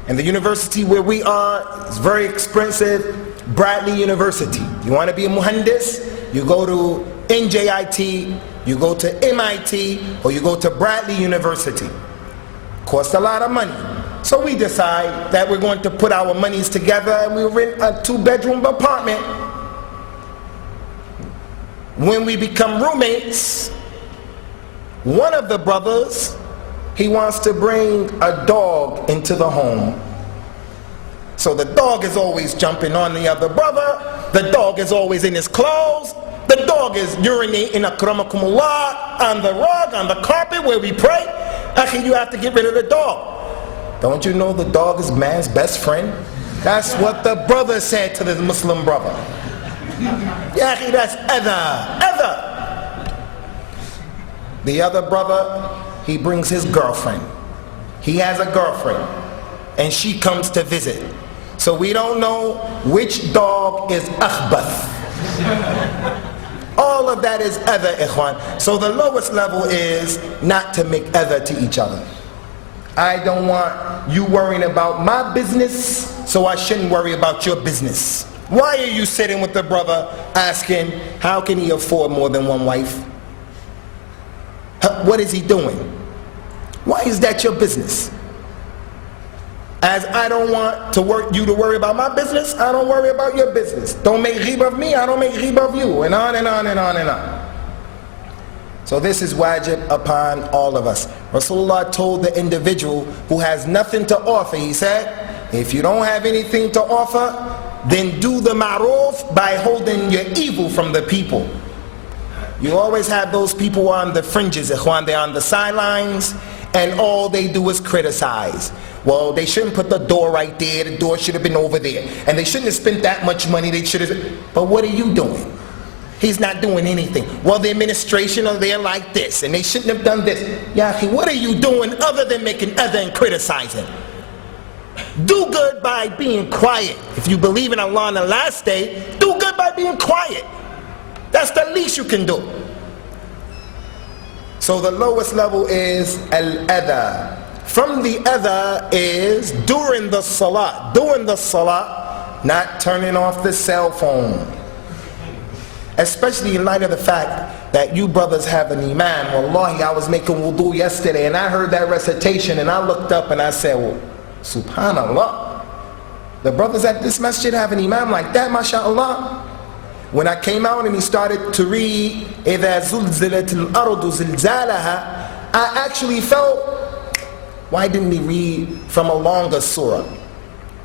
And the university where we are is very expensive, Bradley University. You want to be a muhandis, you go to NJIT, you go to MIT, or you go to Bradley University. Costs a lot of money. So we decide that we're going to put our monies together and we rent a 2-bedroom apartment. When we become roommates, one of the brothers, he wants to bring a dog into the home. So the dog is always jumping on the other brother. The dog is always in his clothes. The dog is urinating, akramakumullah, on the rug, on the carpet where we pray. Akhi, you have to get rid of the dog. Don't you know the dog is man's best friend? That's what the brother said to the Muslim brother. Ya akhi, that's adha. The other brother, he brings his girlfriend. He has a girlfriend, and she comes to visit. So we don't know which dog is akhbath. All of that is adha, ikhwan. So the lowest level is not to make adha to each other. I don't want you worrying about my business, so I shouldn't worry about your business. Why are you sitting with the brother asking, how can he afford more than one wife? What is he doing? Why is that your business? As I don't want you to worry about my business, I don't worry about your business. Don't make ghib of me, I don't make ghib of you, and on and on and on and on. So this is wajib upon all of us. Rasulullah told the individual who has nothing to offer, he said, if you don't have anything to offer, then do the ma'ruf by holding your evil from the people. You always have those people on the fringes, ikhwan, they're on the sidelines, and all they do is criticize. Well, they shouldn't put the door right there, the door should have been over there, and they shouldn't have spent that much money, they should have. But what are you doing? He's not doing anything. Well, the administration are there like this, and they shouldn't have done this. Ya akhi, what are you doing other than making other and criticizing? Do good by being quiet. If you believe in Allah on the last day, do good by being quiet. That's the least you can do. So the lowest level is al-adha. From the adha is during the salah, not turning off the cell phone. Especially in light of the fact that you brothers have an imam. Wallahi, I was making wudu yesterday and I heard that recitation and I looked up and I said, well, subhanallah, the brothers at this masjid have an imam like that, mashallah. When I came out and he started to read إِذَا زُلْزِلَتِ الْأَرْضُ زِلْزَالَهَا, I actually felt, why didn't he read from a longer surah?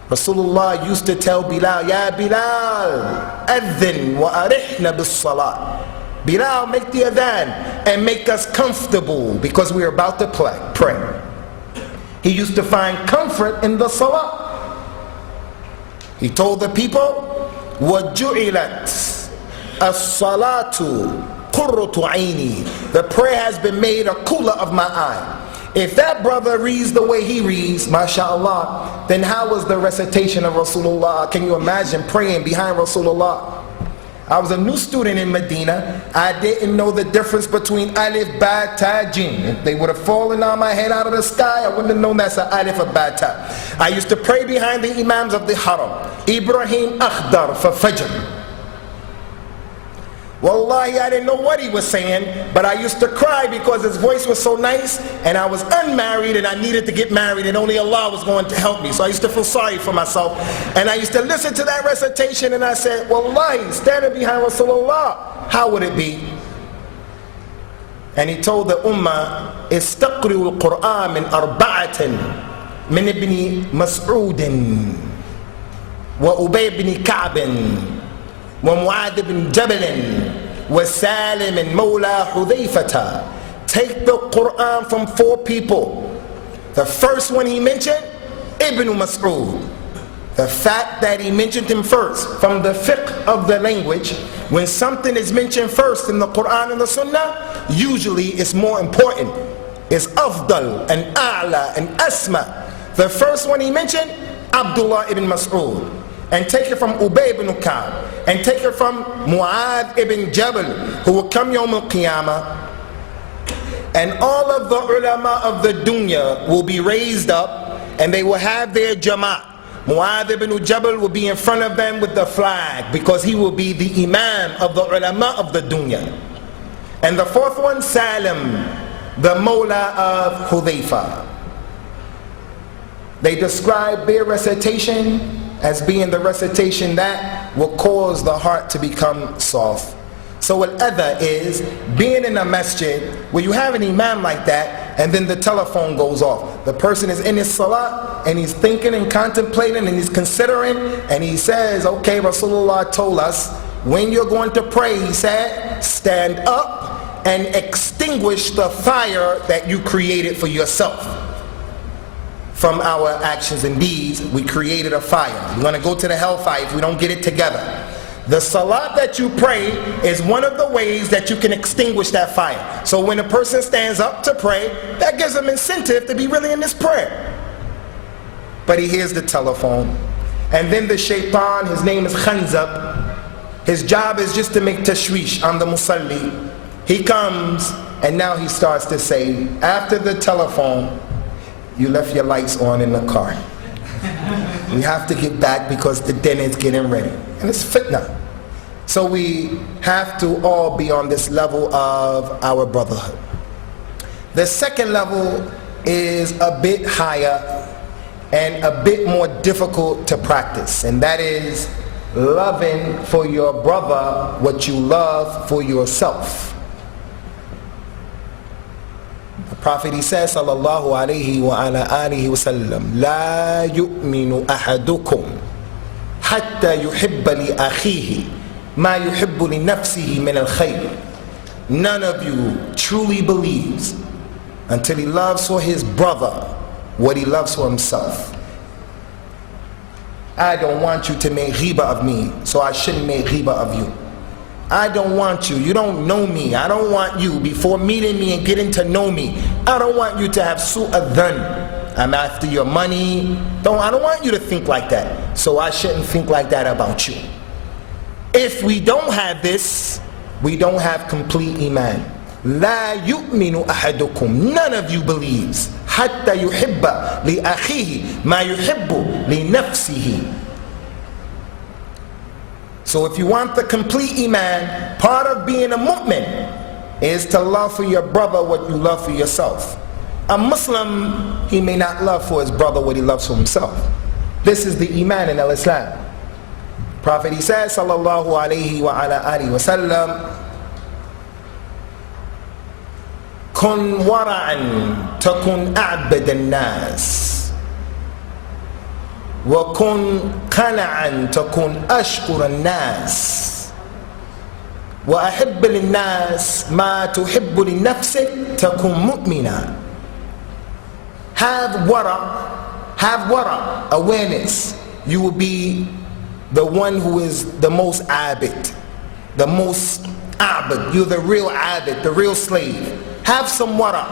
Rasulullah used to tell Bilal, Ya Bilal, adhin wa arihna bis salat. Bilal, make the adhan and make us comfortable because we're about to pray. He used to find comfort in the salah. He told the people, وَجُعِلَتْ الصَّلَاةُ قُرَّةُ عَيْنِي. The prayer has been made a cooler of my eye. If that brother reads the way he reads, mashallah, then how was the recitation of Rasulullah? Can you imagine praying behind Rasulullah? I was a new student in Medina. I didn't know the difference between alif, ba, ta, jim. If they would have fallen on my head out of the sky, I wouldn't have known that's an alif or ba, ta. I used to pray behind the imams of the haram. Ibrahim Akhdar for Fajr. Wallahi, I didn't know what he was saying, but I used to cry because his voice was so nice, and I was unmarried and I needed to get married and only Allah was going to help me. So I used to feel sorry for myself, and I used to listen to that recitation and I said, Wallahi, standing behind Rasulullah, how would it be? And he told the ummah, استقروا القرآن من أربعة من ابن مسعود وأبي بن كعب ومعاذ بن جبل وسالم مولى حذيفة. Take the Quran from 4 people. The first one he mentioned, Ibn Mas'ud. The fact that he mentioned him first, from the fiqh of the language, when something is mentioned first in the Quran and the Sunnah, usually it's more important. It's afdal and a'la and asma. The first one he mentioned, Abdullah ibn Mas'ud. And take it from Ubay ibn Ka'b, and take it from Mu'adh ibn Jabal, who will come Yawm al-Qiyamah, and all of the ulama of the dunya will be raised up, and they will have their jama'at. Mu'adh ibn Jabal will be in front of them with the flag, because he will be the imam of the ulama of the dunya. And the fourth one, Salim, the Mawla of Hudhayfa. They describe their recitation as being the recitation that will cause the heart to become soft. So al-adha is being in a masjid where you have an imam like that and then the telephone goes off. The person is in his salah and he's thinking and contemplating and he's considering and he says, okay, Rasulullah told us when you're going to pray, he said, stand up and extinguish the fire that you created for yourself. From our actions and deeds, we created a fire. We're going to go to the hellfire if we don't get it together. The salat that you pray is one of the ways that you can extinguish that fire. So when a person stands up to pray, that gives them incentive to be really in this prayer. But he hears the telephone. And then the shaitan, his name is Khanzab, his job is just to make tashwish on the musalli. He comes and now he starts to say, after the telephone, you left your lights on in the car. We have to get back because the dinner is getting ready. And it's fitna. So we have to all be on this level of our brotherhood. The second level is a bit higher and a bit more difficult to practice, and that is loving for your brother what you love for yourself. The Prophet, he says, sallallahu alayhi wa ala alihi wa sallam, la yu'minu ahadukum hatta yuhibba li akhihi ma yuhibbu li nafsihi min al-khayr. None of you truly believes until he loves for his brother what he loves for himself. I don't want you to make ghiba of me, so I shouldn't make ghiba of you. I don't want you don't know me, I don't want you, before meeting me and getting to know me, I don't want you to have su'a dhan. I'm after your money. I don't want you to think like that, so I shouldn't think like that about you. If we don't have this, we don't have complete iman. La yu'minu ahadukum, none of you believes, hatta yuhibba li akhihi ma yuhibbu li nafsihi. So if you want the complete iman, part of being a mu'min is to love for your brother what you love for yourself. A Muslim, he may not love for his brother what he loves for himself. This is the iman in al-Islam. Prophet, he says, sallallahu alayhi wa ala alihi wa sallam, kun wara'an takun a'bad al-nas. وكن قنعا تكون أشكر الناس وأحب للناس ما تحب لنفسك تكون مؤمنا. Have wara, awareness. You will be the one who is the most abid, the most abid. You're the real abid, the real slave. Have some wara.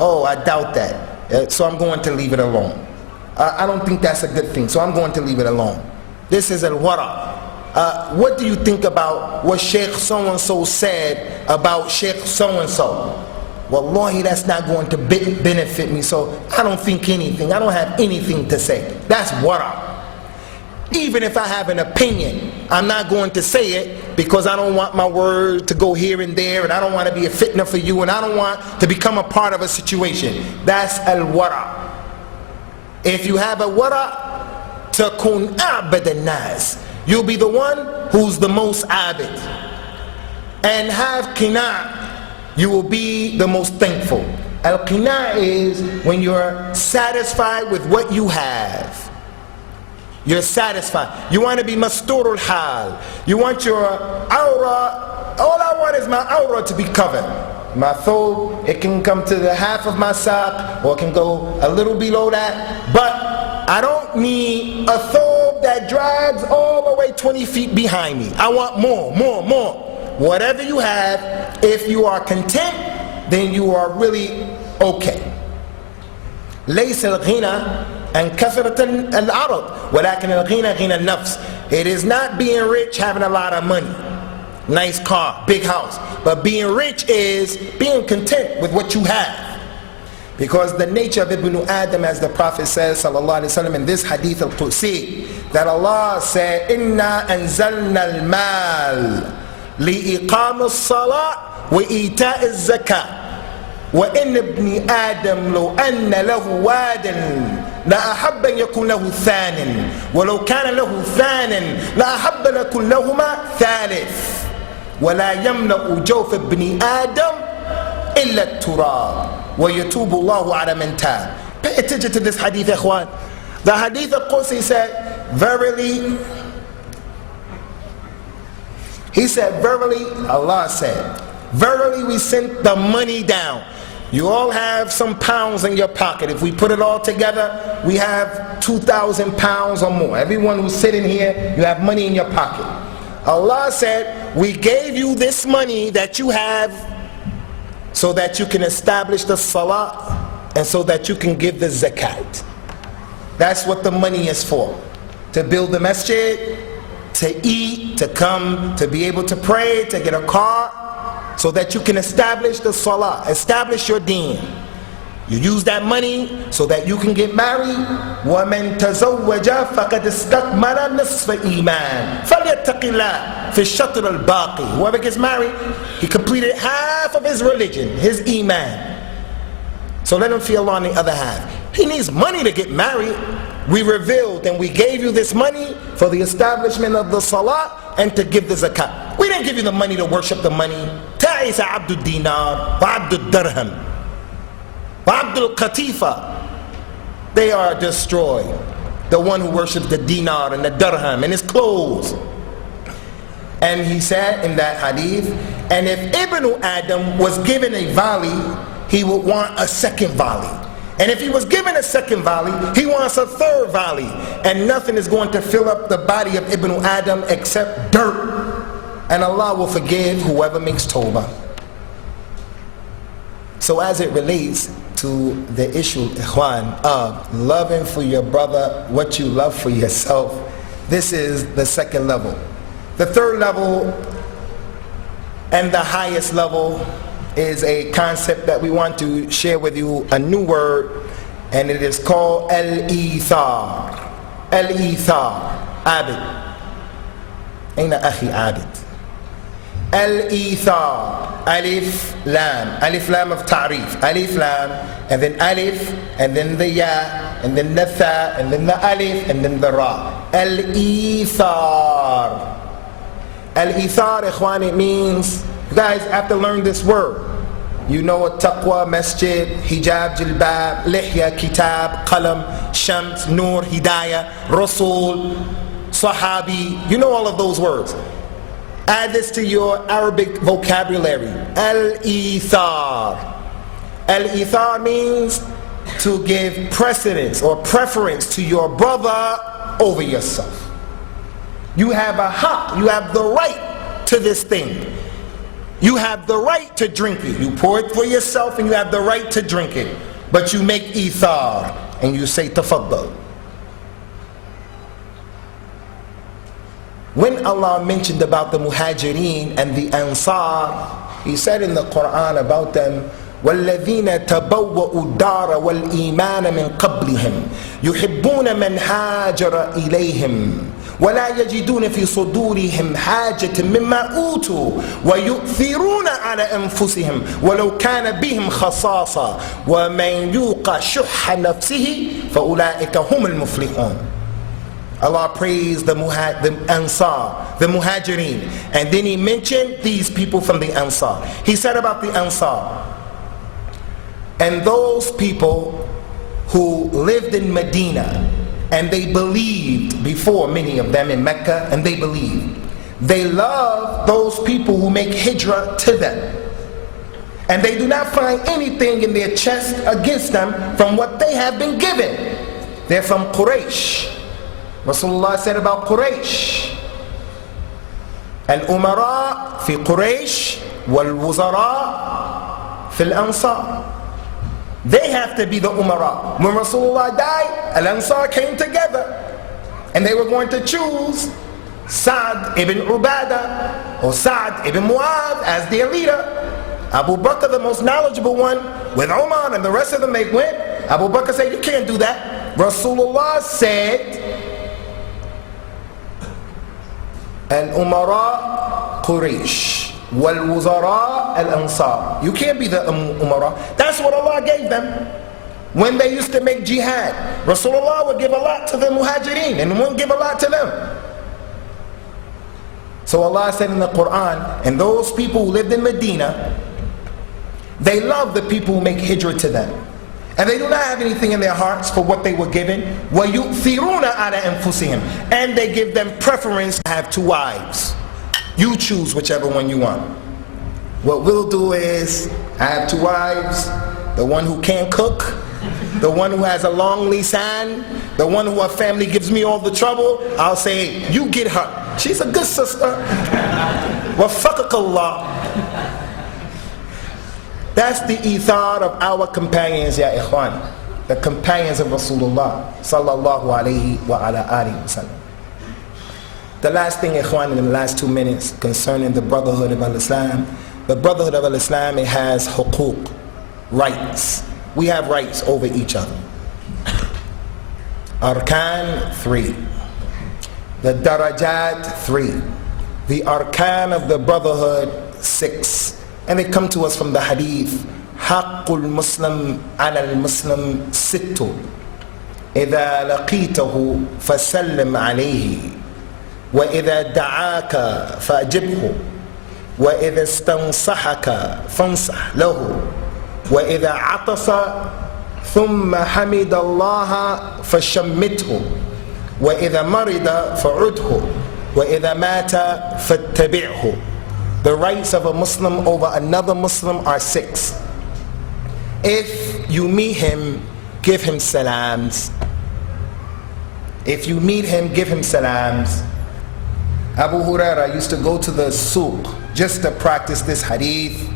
Oh, I doubt that, so I'm going to leave it alone. I don't think that's a good thing, so I'm going to leave it alone. This is al-wara. What do you think about what Sheikh so-and-so said about Sheikh so-and-so? Wallahi, that's not going to benefit me, so I don't think anything. I don't have anything to say. That's wara. Even if I have an opinion, I'm not going to say it because I don't want my word to go here and there, and I don't want to be a fitna for you, and I don't want to become a part of a situation. That's al-wara. If you have a wara, takun a'bad al-nas, you'll be the one who's the most abid. And have qina', you will be the most thankful. Al-qina' is when you're satisfied with what you have. You're satisfied. You want to be masturul hal. You want your aura, all I want is my aura to be covered. My thobe, it can come to the half of my sock, or it can go a little below that, but I don't need a thobe that drags all the way 20 feet behind me. I want more. Whatever you have, if you are content, then you are really okay. ليس الغنى عن كثرة العرض ولكن الغنى غنى النفس. It is not being rich, having a lot of money, nice car, big house, but being rich is being content with what you have. Because the nature of Ibn Adam, as the Prophet says sallallahu alaihi wasallam in this hadith al-Qudsi, that Allah said, "Inna anzalna al-mal li'iqam as-salat wa ita' az-zakat wa in ibn Adam law anna lahu wadan la ahabba an yakun lahu thanin wa law kana lahu thanin la ahabba an yakun lahuma thalith." ولا يملأ جوف ابن آدم إلا التراب ويتوب الله على من تاب. Pay attention to this hadith, ikhwan. The hadith of Qudsi said, verily He said, verily, Allah said, verily we sent the money down. You all have some pounds in your pocket. If we put it all together, we have 2,000 pounds or more. Everyone who's sitting here, you have money in your pocket. Allah said, we gave you this money that you have so that you can establish the salah and so that you can give the zakat. That's what the money is for. To build the masjid, to eat, to come, to be able to pray, to get a car, so that you can establish the salah, establish your deen. You use that money so that you can get married. وَمَن تَزَوَّجَ فَقَدْ اسْتَكْمَلَ نِصْفَ إِيمَانٍ فَلْيَتَّقِ اللَّهَ فِي الشَّطْرِ الْبَاقِي. Whoever gets married, he completed half of his religion, his iman. So let him fear Allah on the other half. He needs money to get married. We revealed and we gave you this money for the establishment of the salah and to give the zakat. We didn't give you the money to worship the money. تَعِسَ عَبْدُ الدِّينَارِ وَعَبْدُ الدَّرْهَمِ وَعَبْدُ الْقَتِيفَةِ. They are destroyed. The one who worships the dinar and the dirham and his clothes. And he said in that hadith, and if Ibn Adam was given a volley, he would want a second volley. And if he was given a second volley, he wants a third volley. And nothing is going to fill up the body of Ibn Adam except dirt. And Allah will forgive whoever makes tawbah. So as it relates to the issue, ikhwan, of loving for your brother what you love for yourself, this is the second level. The third level and the highest level is a concept that we want to share with you, a new word, and it is called al-ithar. Al-ithar. Abid. Aina akhi abid. Al-ithar. Alif lam. Alif lam of ta'rif. Alif lam, and then alif, and then the ya, and then the tha, and then the alif, and then the ra. Al-ithar. Al-ithar, ikhwan, it means, you guys have to learn this word. You know what taqwa, masjid, hijab, jilbab, lihya, kitab, qalam, shams, nur, hidayah, rasul, sahabi. You know all of those words. Add this to your Arabic vocabulary. Al-ithar. Al-ithar means to give precedence or preference to your brother over yourself. You have a haqq, you have the right to this thing. You have the right to drink it. You pour it for yourself and you have the right to drink it. But you make ithar and you say tafaddal. When Allah mentioned about the muhajirin and the ansar, He said in the Quran about them, وَالَّذِينَ تَبَوَّأُوا الدَّارَ وَالْإِيمَانَ مِنْ قَبْلِهِمْ يُحِبُّونَ مَنْ هَاجَرَ إِلَيْهِمْ ولا يجدون في صدورهم حاجة مما أوتوا ويؤثرون على أنفسهم ولو كان بهم خصاصة ومن يوق شح نفسه فأولئك هم المفلحون. Allah praised the Ansar, the Muhajirin, and then He mentioned these people from the Ansar. He said about the Ansar, and those people who lived in Medina, and they believed before, many of them in Mecca, and they believed. They love those people who make hijrah to them. And they do not find anything in their chest against them from what they have been given. They're from Quraysh. Rasulullah said about Quraysh, Al-Umara fi Quraysh wal-Wuzara fi al-Ansar. They have to be the Umara. When Rasulullah died, Al-Ansar came together and they were going to choose Sa'd ibn Ubadah or Sa'd ibn Mu'adh as their leader. Abu Bakr, the most knowledgeable one, with Umar and the rest of them, they went. Abu Bakr said, you can't do that. Rasulullah said, Al-Umara Quraysh wal-Wuzara al-Ansar. You can't be the Umara. That's what Allah gave them. When they used to make jihad, Rasulullah would give a lot to the Muhajirin and wouldn't give a lot to them. So Allah said in the Quran, and those people who lived in Medina, they love the people who make hijrah to them. And they do not have anything in their hearts for what they were given. وَيُؤْثِرُونَ عَلَى أَنفُسِهِمْ. And they give them preference to have two wives. You choose whichever one you want. What we'll do is, I have 2 wives, the one who can't cook, the one who has a long lisan, the one who her family gives me all the trouble. I'll say, you get her. She's a good sister. Wafaqakallah. That's the ithar of our companions, ya ikhwan. The companions of Rasulullah sallallahu alayhi wa ala alihi wa sallam. The last thing, ikhwan, in the last 2 minutes concerning the Brotherhood of Al-Islam. The Brotherhood of Al-Islam, it has huquq, rights. We have rights over each other. Arkan, 3. The darajat, 3. The arkan of the Brotherhood, 6. And they come to us from the hadith. Haqqul Muslim ala al-Muslim sittu. إذا لقيته فسلم عليه وإذا دعاك فأجبه وإذا استنصحك فانصح له وإذا عطس ثم حمد الله فشمته وإذا مرض فعده وإذا مات فاتبعه. The rights of a Muslim over another Muslim are 6. If you meet him, give him salams. If you meet him, give him salams. Abu Huraira used to go to the souk just to practice this hadith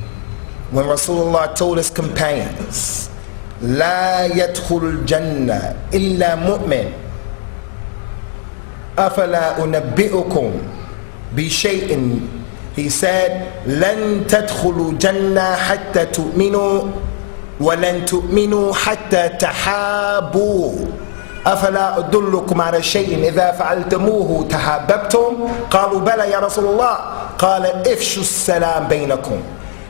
when Rasulullah told his companions, لا يدخل الجنة إلا مؤمن أفلا أنبئكم بشيء. He said, لن تدخلوا جنة حتى تؤمنوا ولن تؤمنوا حتى تحابوا أفلا أدلكم على شيء إذا فعلتموه تحاببتم قالوا بلى يا رسول الله قال افشوا السلام بينكم.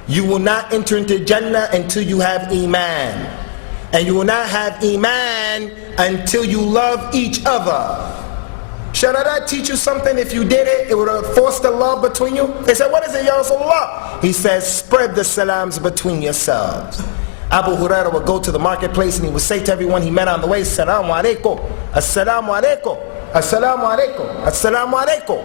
You will not enter into Jannah until you have Iman, and you will not have Iman until you love each other. Should I not teach you something? If you did it, it would have forced the love between you. They said, what is it, Ya Rasulullah? He says, spread the salams between yourselves. Abu Huraira would go to the marketplace and he would say to everyone he met on the way, Assalamu alaikum, Assalamu alaikum, Assalamu alaikum, Assalamu alaikum.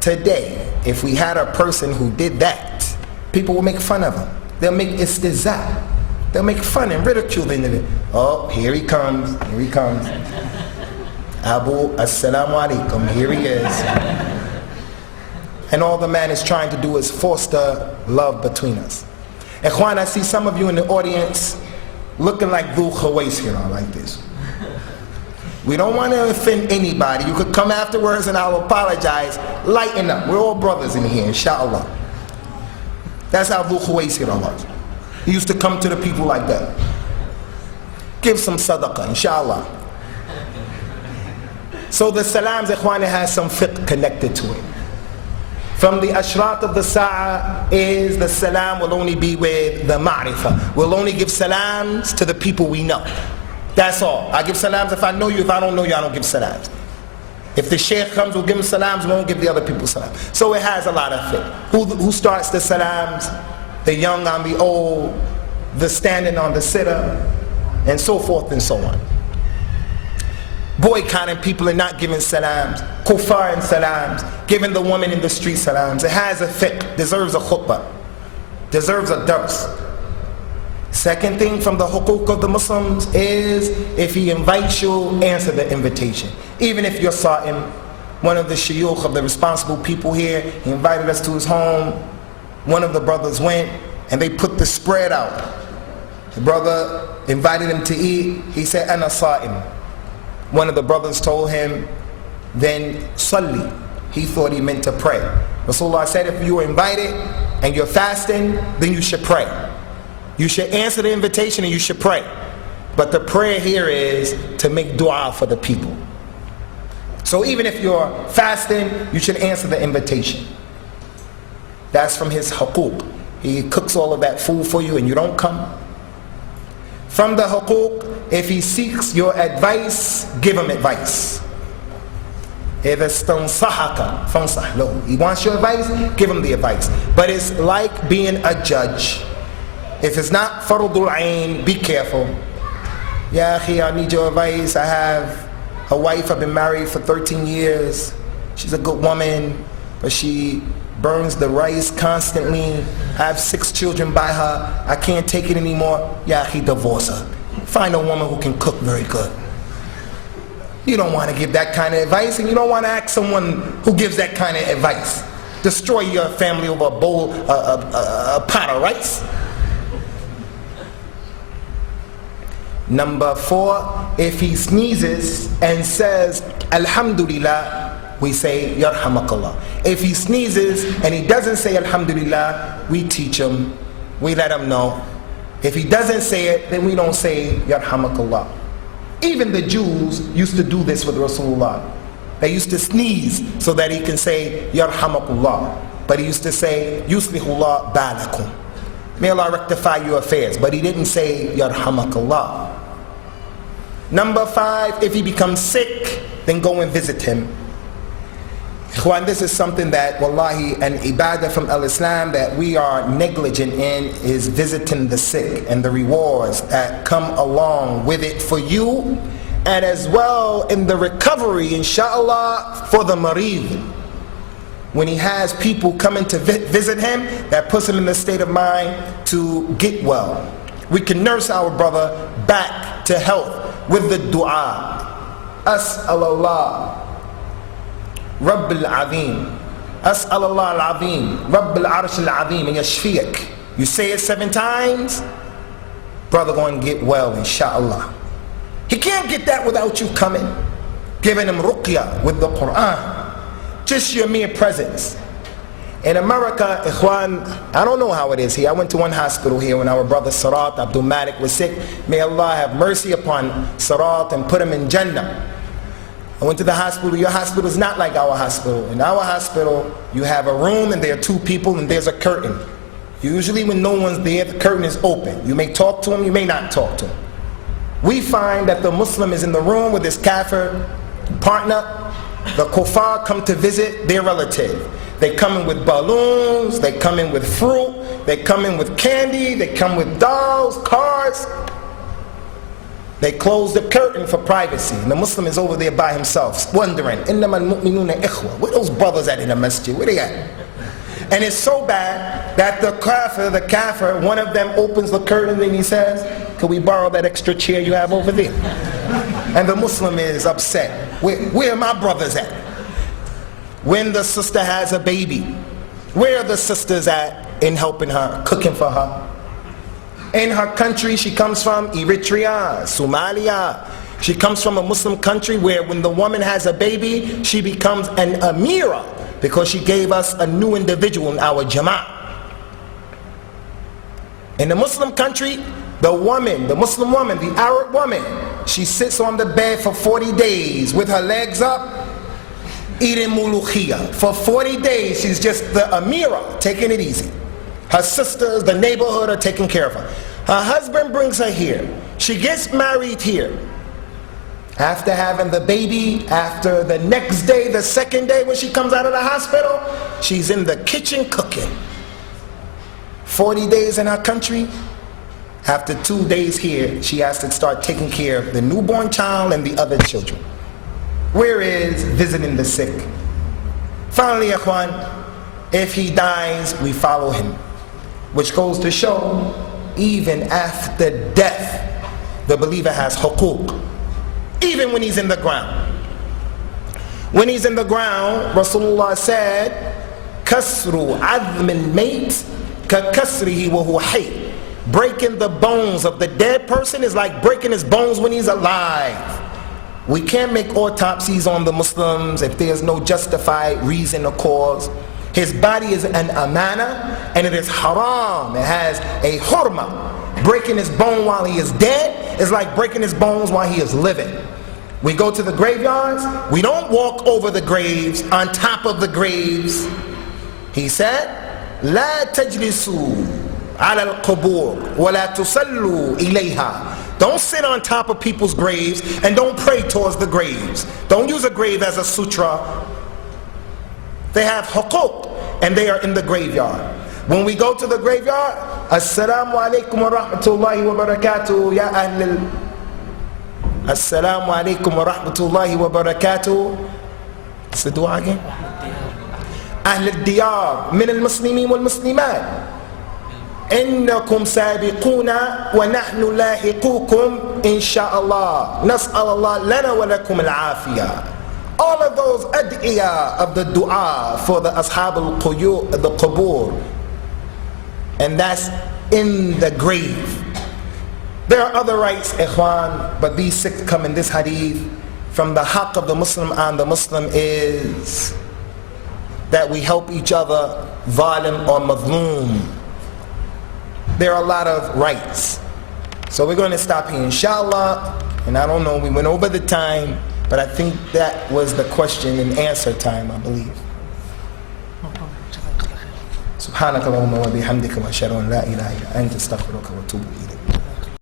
Today, if we had a person who did that, people will make fun of him. They'll make istizah. They'll make fun and ridicule the individual. Oh, here he comes, here he comes. Abu, Assalamu alaikum, here he is. And all the man is trying to do is foster love between us. Ikhwan, I see some of you in the audience looking like Dhul Khawaisira like this. We don't want to offend anybody. You could come afterwards and I'll apologize. Lighten up. We're all brothers in here, inshallah. That's how Dhul Khawaisira was. He used to come to the people like that. Give some sadaqah, inshallah. So the salams, ikhwan, has some fiqh connected to it. From the ashrat of the sa'a is the salam will only be with the ma'rifah. We'll only give salams to the people we know. That's all. I give salams if I know you. If I don't know you, I don't give salams. If the shaykh comes, we'll give him salams. We won't give the other people salams. So it has a lot of fiqh. Who starts the salams? The young on the old, the standing on the sitter, and so forth and so on. Boycotting people and not giving salams, kuffar and salams, giving the woman in the street salams. It has a fiqh, deserves a khutbah, deserves a dars. Second thing from the huquq of the Muslims is if he invites you, answer the invitation. Even if you're sa'im, one of the shuyukh of the responsible people here, he invited us to his home. One of the brothers went and they put the spread out. The brother invited him to eat. He said, Ana sa'im. One of the brothers told him, then salli. He thought he meant to pray. Rasulullah said, if you were invited and you're fasting, then you should pray. You should answer the invitation and you should pray. But the prayer here is to make dua for the people. So even if you're fasting, you should answer the invitation. That's from his huquq. He cooks all of that food for you and you don't come. From the huquq, if he seeks your advice, give him advice. إِذَا اسْتَنْصَحَكَ فَانْصَحْ لَهُ. He wants your advice, give him the advice. But it's like being a judge. If it's not fardul ayn, be careful. Ya akhi, I need your advice. I have a wife, I've been married for 13 years. She's a good woman. but she burns the rice constantly. I have 6 children by her. I can't take it anymore. Yeah, he divorce her. Find a woman who can cook very good. You don't want to give that kind of advice, and you don't want to ask someone who gives that kind of advice. Destroy your family over a bowl, a pot of rice. Number 4, if he sneezes and says, Alhamdulillah, we say, Yarhamakallah. If he sneezes and he doesn't say Alhamdulillah, we teach him, we let him know. If he doesn't say it, then we don't say Yarhamakallah. Even the Jews used to do this with Rasulullah. They used to sneeze so that he can say Yarhamakullah. But he used to say Yuslihullah balakum. May Allah rectify your affairs. But he didn't say Yarhamakallah. Number 5, if he becomes sick, then go and visit him. Ikhwan, this is something that, wallahi, an ibadah from al-Islam that we are negligent in, is visiting the sick and the rewards that come along with it for you, and as well in the recovery, inshaAllah, for the marid. When he has people coming to visit him, that puts him in the state of mind to get well. We can nurse our brother back to health with the dua. As'alallah Rabb al-Azim, As'alallah al-Azim, Rabb al-Arsh al-Azim, and yashfiyak. You say it 7 times, brother going to get well, inshallah. He can't get that without you coming, giving him ruqya with the Quran. Just your mere presence. In America, ikhwan, I don't know how it is here. I went to one hospital here when our brother Sarat Abdul Malik was sick. May Allah have mercy upon Sarat and put him in Jannah. I went to the hospital. Your hospital is not like our hospital. In our hospital, you have a room and there are 2 people and there's a curtain. Usually when no one's there, the curtain is open. You may talk to him, you may not talk to him. We find that the Muslim is in the room with his kafir partner. The kuffar come to visit their relative. They come in with balloons, they come in with fruit, they come in with candy, they come with dolls, cars. They close the curtain for privacy. And the Muslim is over there by himself, wondering, إِنَّمَا الْمُؤْمِنُونَ إِخْوَةً. Where those brothers at in the masjid? Where they at? And it's so bad that the kafir, one of them opens the curtain and he says, "Can we borrow that extra chair you have over there?" And the Muslim is upset. Where are my brothers at? When the sister has a baby, where are the sisters at in helping her, cooking for her? In her country she comes from, Eritrea, Somalia. She comes from a Muslim country where when the woman has a baby, she becomes an amira because she gave us a new individual in our jama'ah. In the Muslim country, the woman, the Muslim woman, the Arab woman, she sits on the bed for 40 days with her legs up, eating mulukhiyah. For 40 days, she's just the amira, taking it easy. Her sisters, the neighborhood are taking care of her. Her husband brings her here. She gets married here. After having the baby, after the next day, the second day when she comes out of the hospital, she's in the kitchen cooking. 40 days in her country. After 2 days here, she has to start taking care of the newborn child and the other children. Where is visiting the sick? Finally, ikhwan, if he dies, we follow him. Which goes to show, even after death, the believer has huquq. Even when he's in the ground. When he's in the ground, Rasulullah said, Kasru adhm al-mayt ka kasrihi wa huwa hayy. Breaking the bones of the dead person is like breaking his bones when he's alive. We can't make autopsies on the Muslims if there's no justified reason or cause. His body is an amana and it is haram. It has a hurma. Breaking his bone while he is dead is like breaking his bones while he is living. We go to the graveyards. We don't walk over the graves, on top of the graves. He said, لا تجلسوا على القبور ولا تصلوا إليها. Don't sit on top of people's graves and don't pray towards the graves. Don't use a grave as a sutra. They have huquq and they are in the graveyard. When we go to the graveyard, Assalamu alaikum wa rahmatullahi wa barakatuh ya ahlil. Assalamu alaikum wa rahmatullahi wa barakatuh. It's the dua again. أهل الديار من المسلمين والمسلمات إنكم سابقون ونحن لاحقوكم إن شاء الله نسأل الله لنا ولكم العافية. All of those ad'iyah of the dua for the ashab the qubur, and that's in the grave. There are other rights, ikhwan, but these 6 come in this hadith. From the haqq of the Muslim on the Muslim is that we help each other, zalim or mazloom. There are a lot of rights. So we're going to stop here, inshallah. And I don't know, we went over the time, but I think that was the question and answer time, I believe. سبحانك اللهم وبحمدك واشهد ان لا اله الا انت استغفرك واتوب اليك.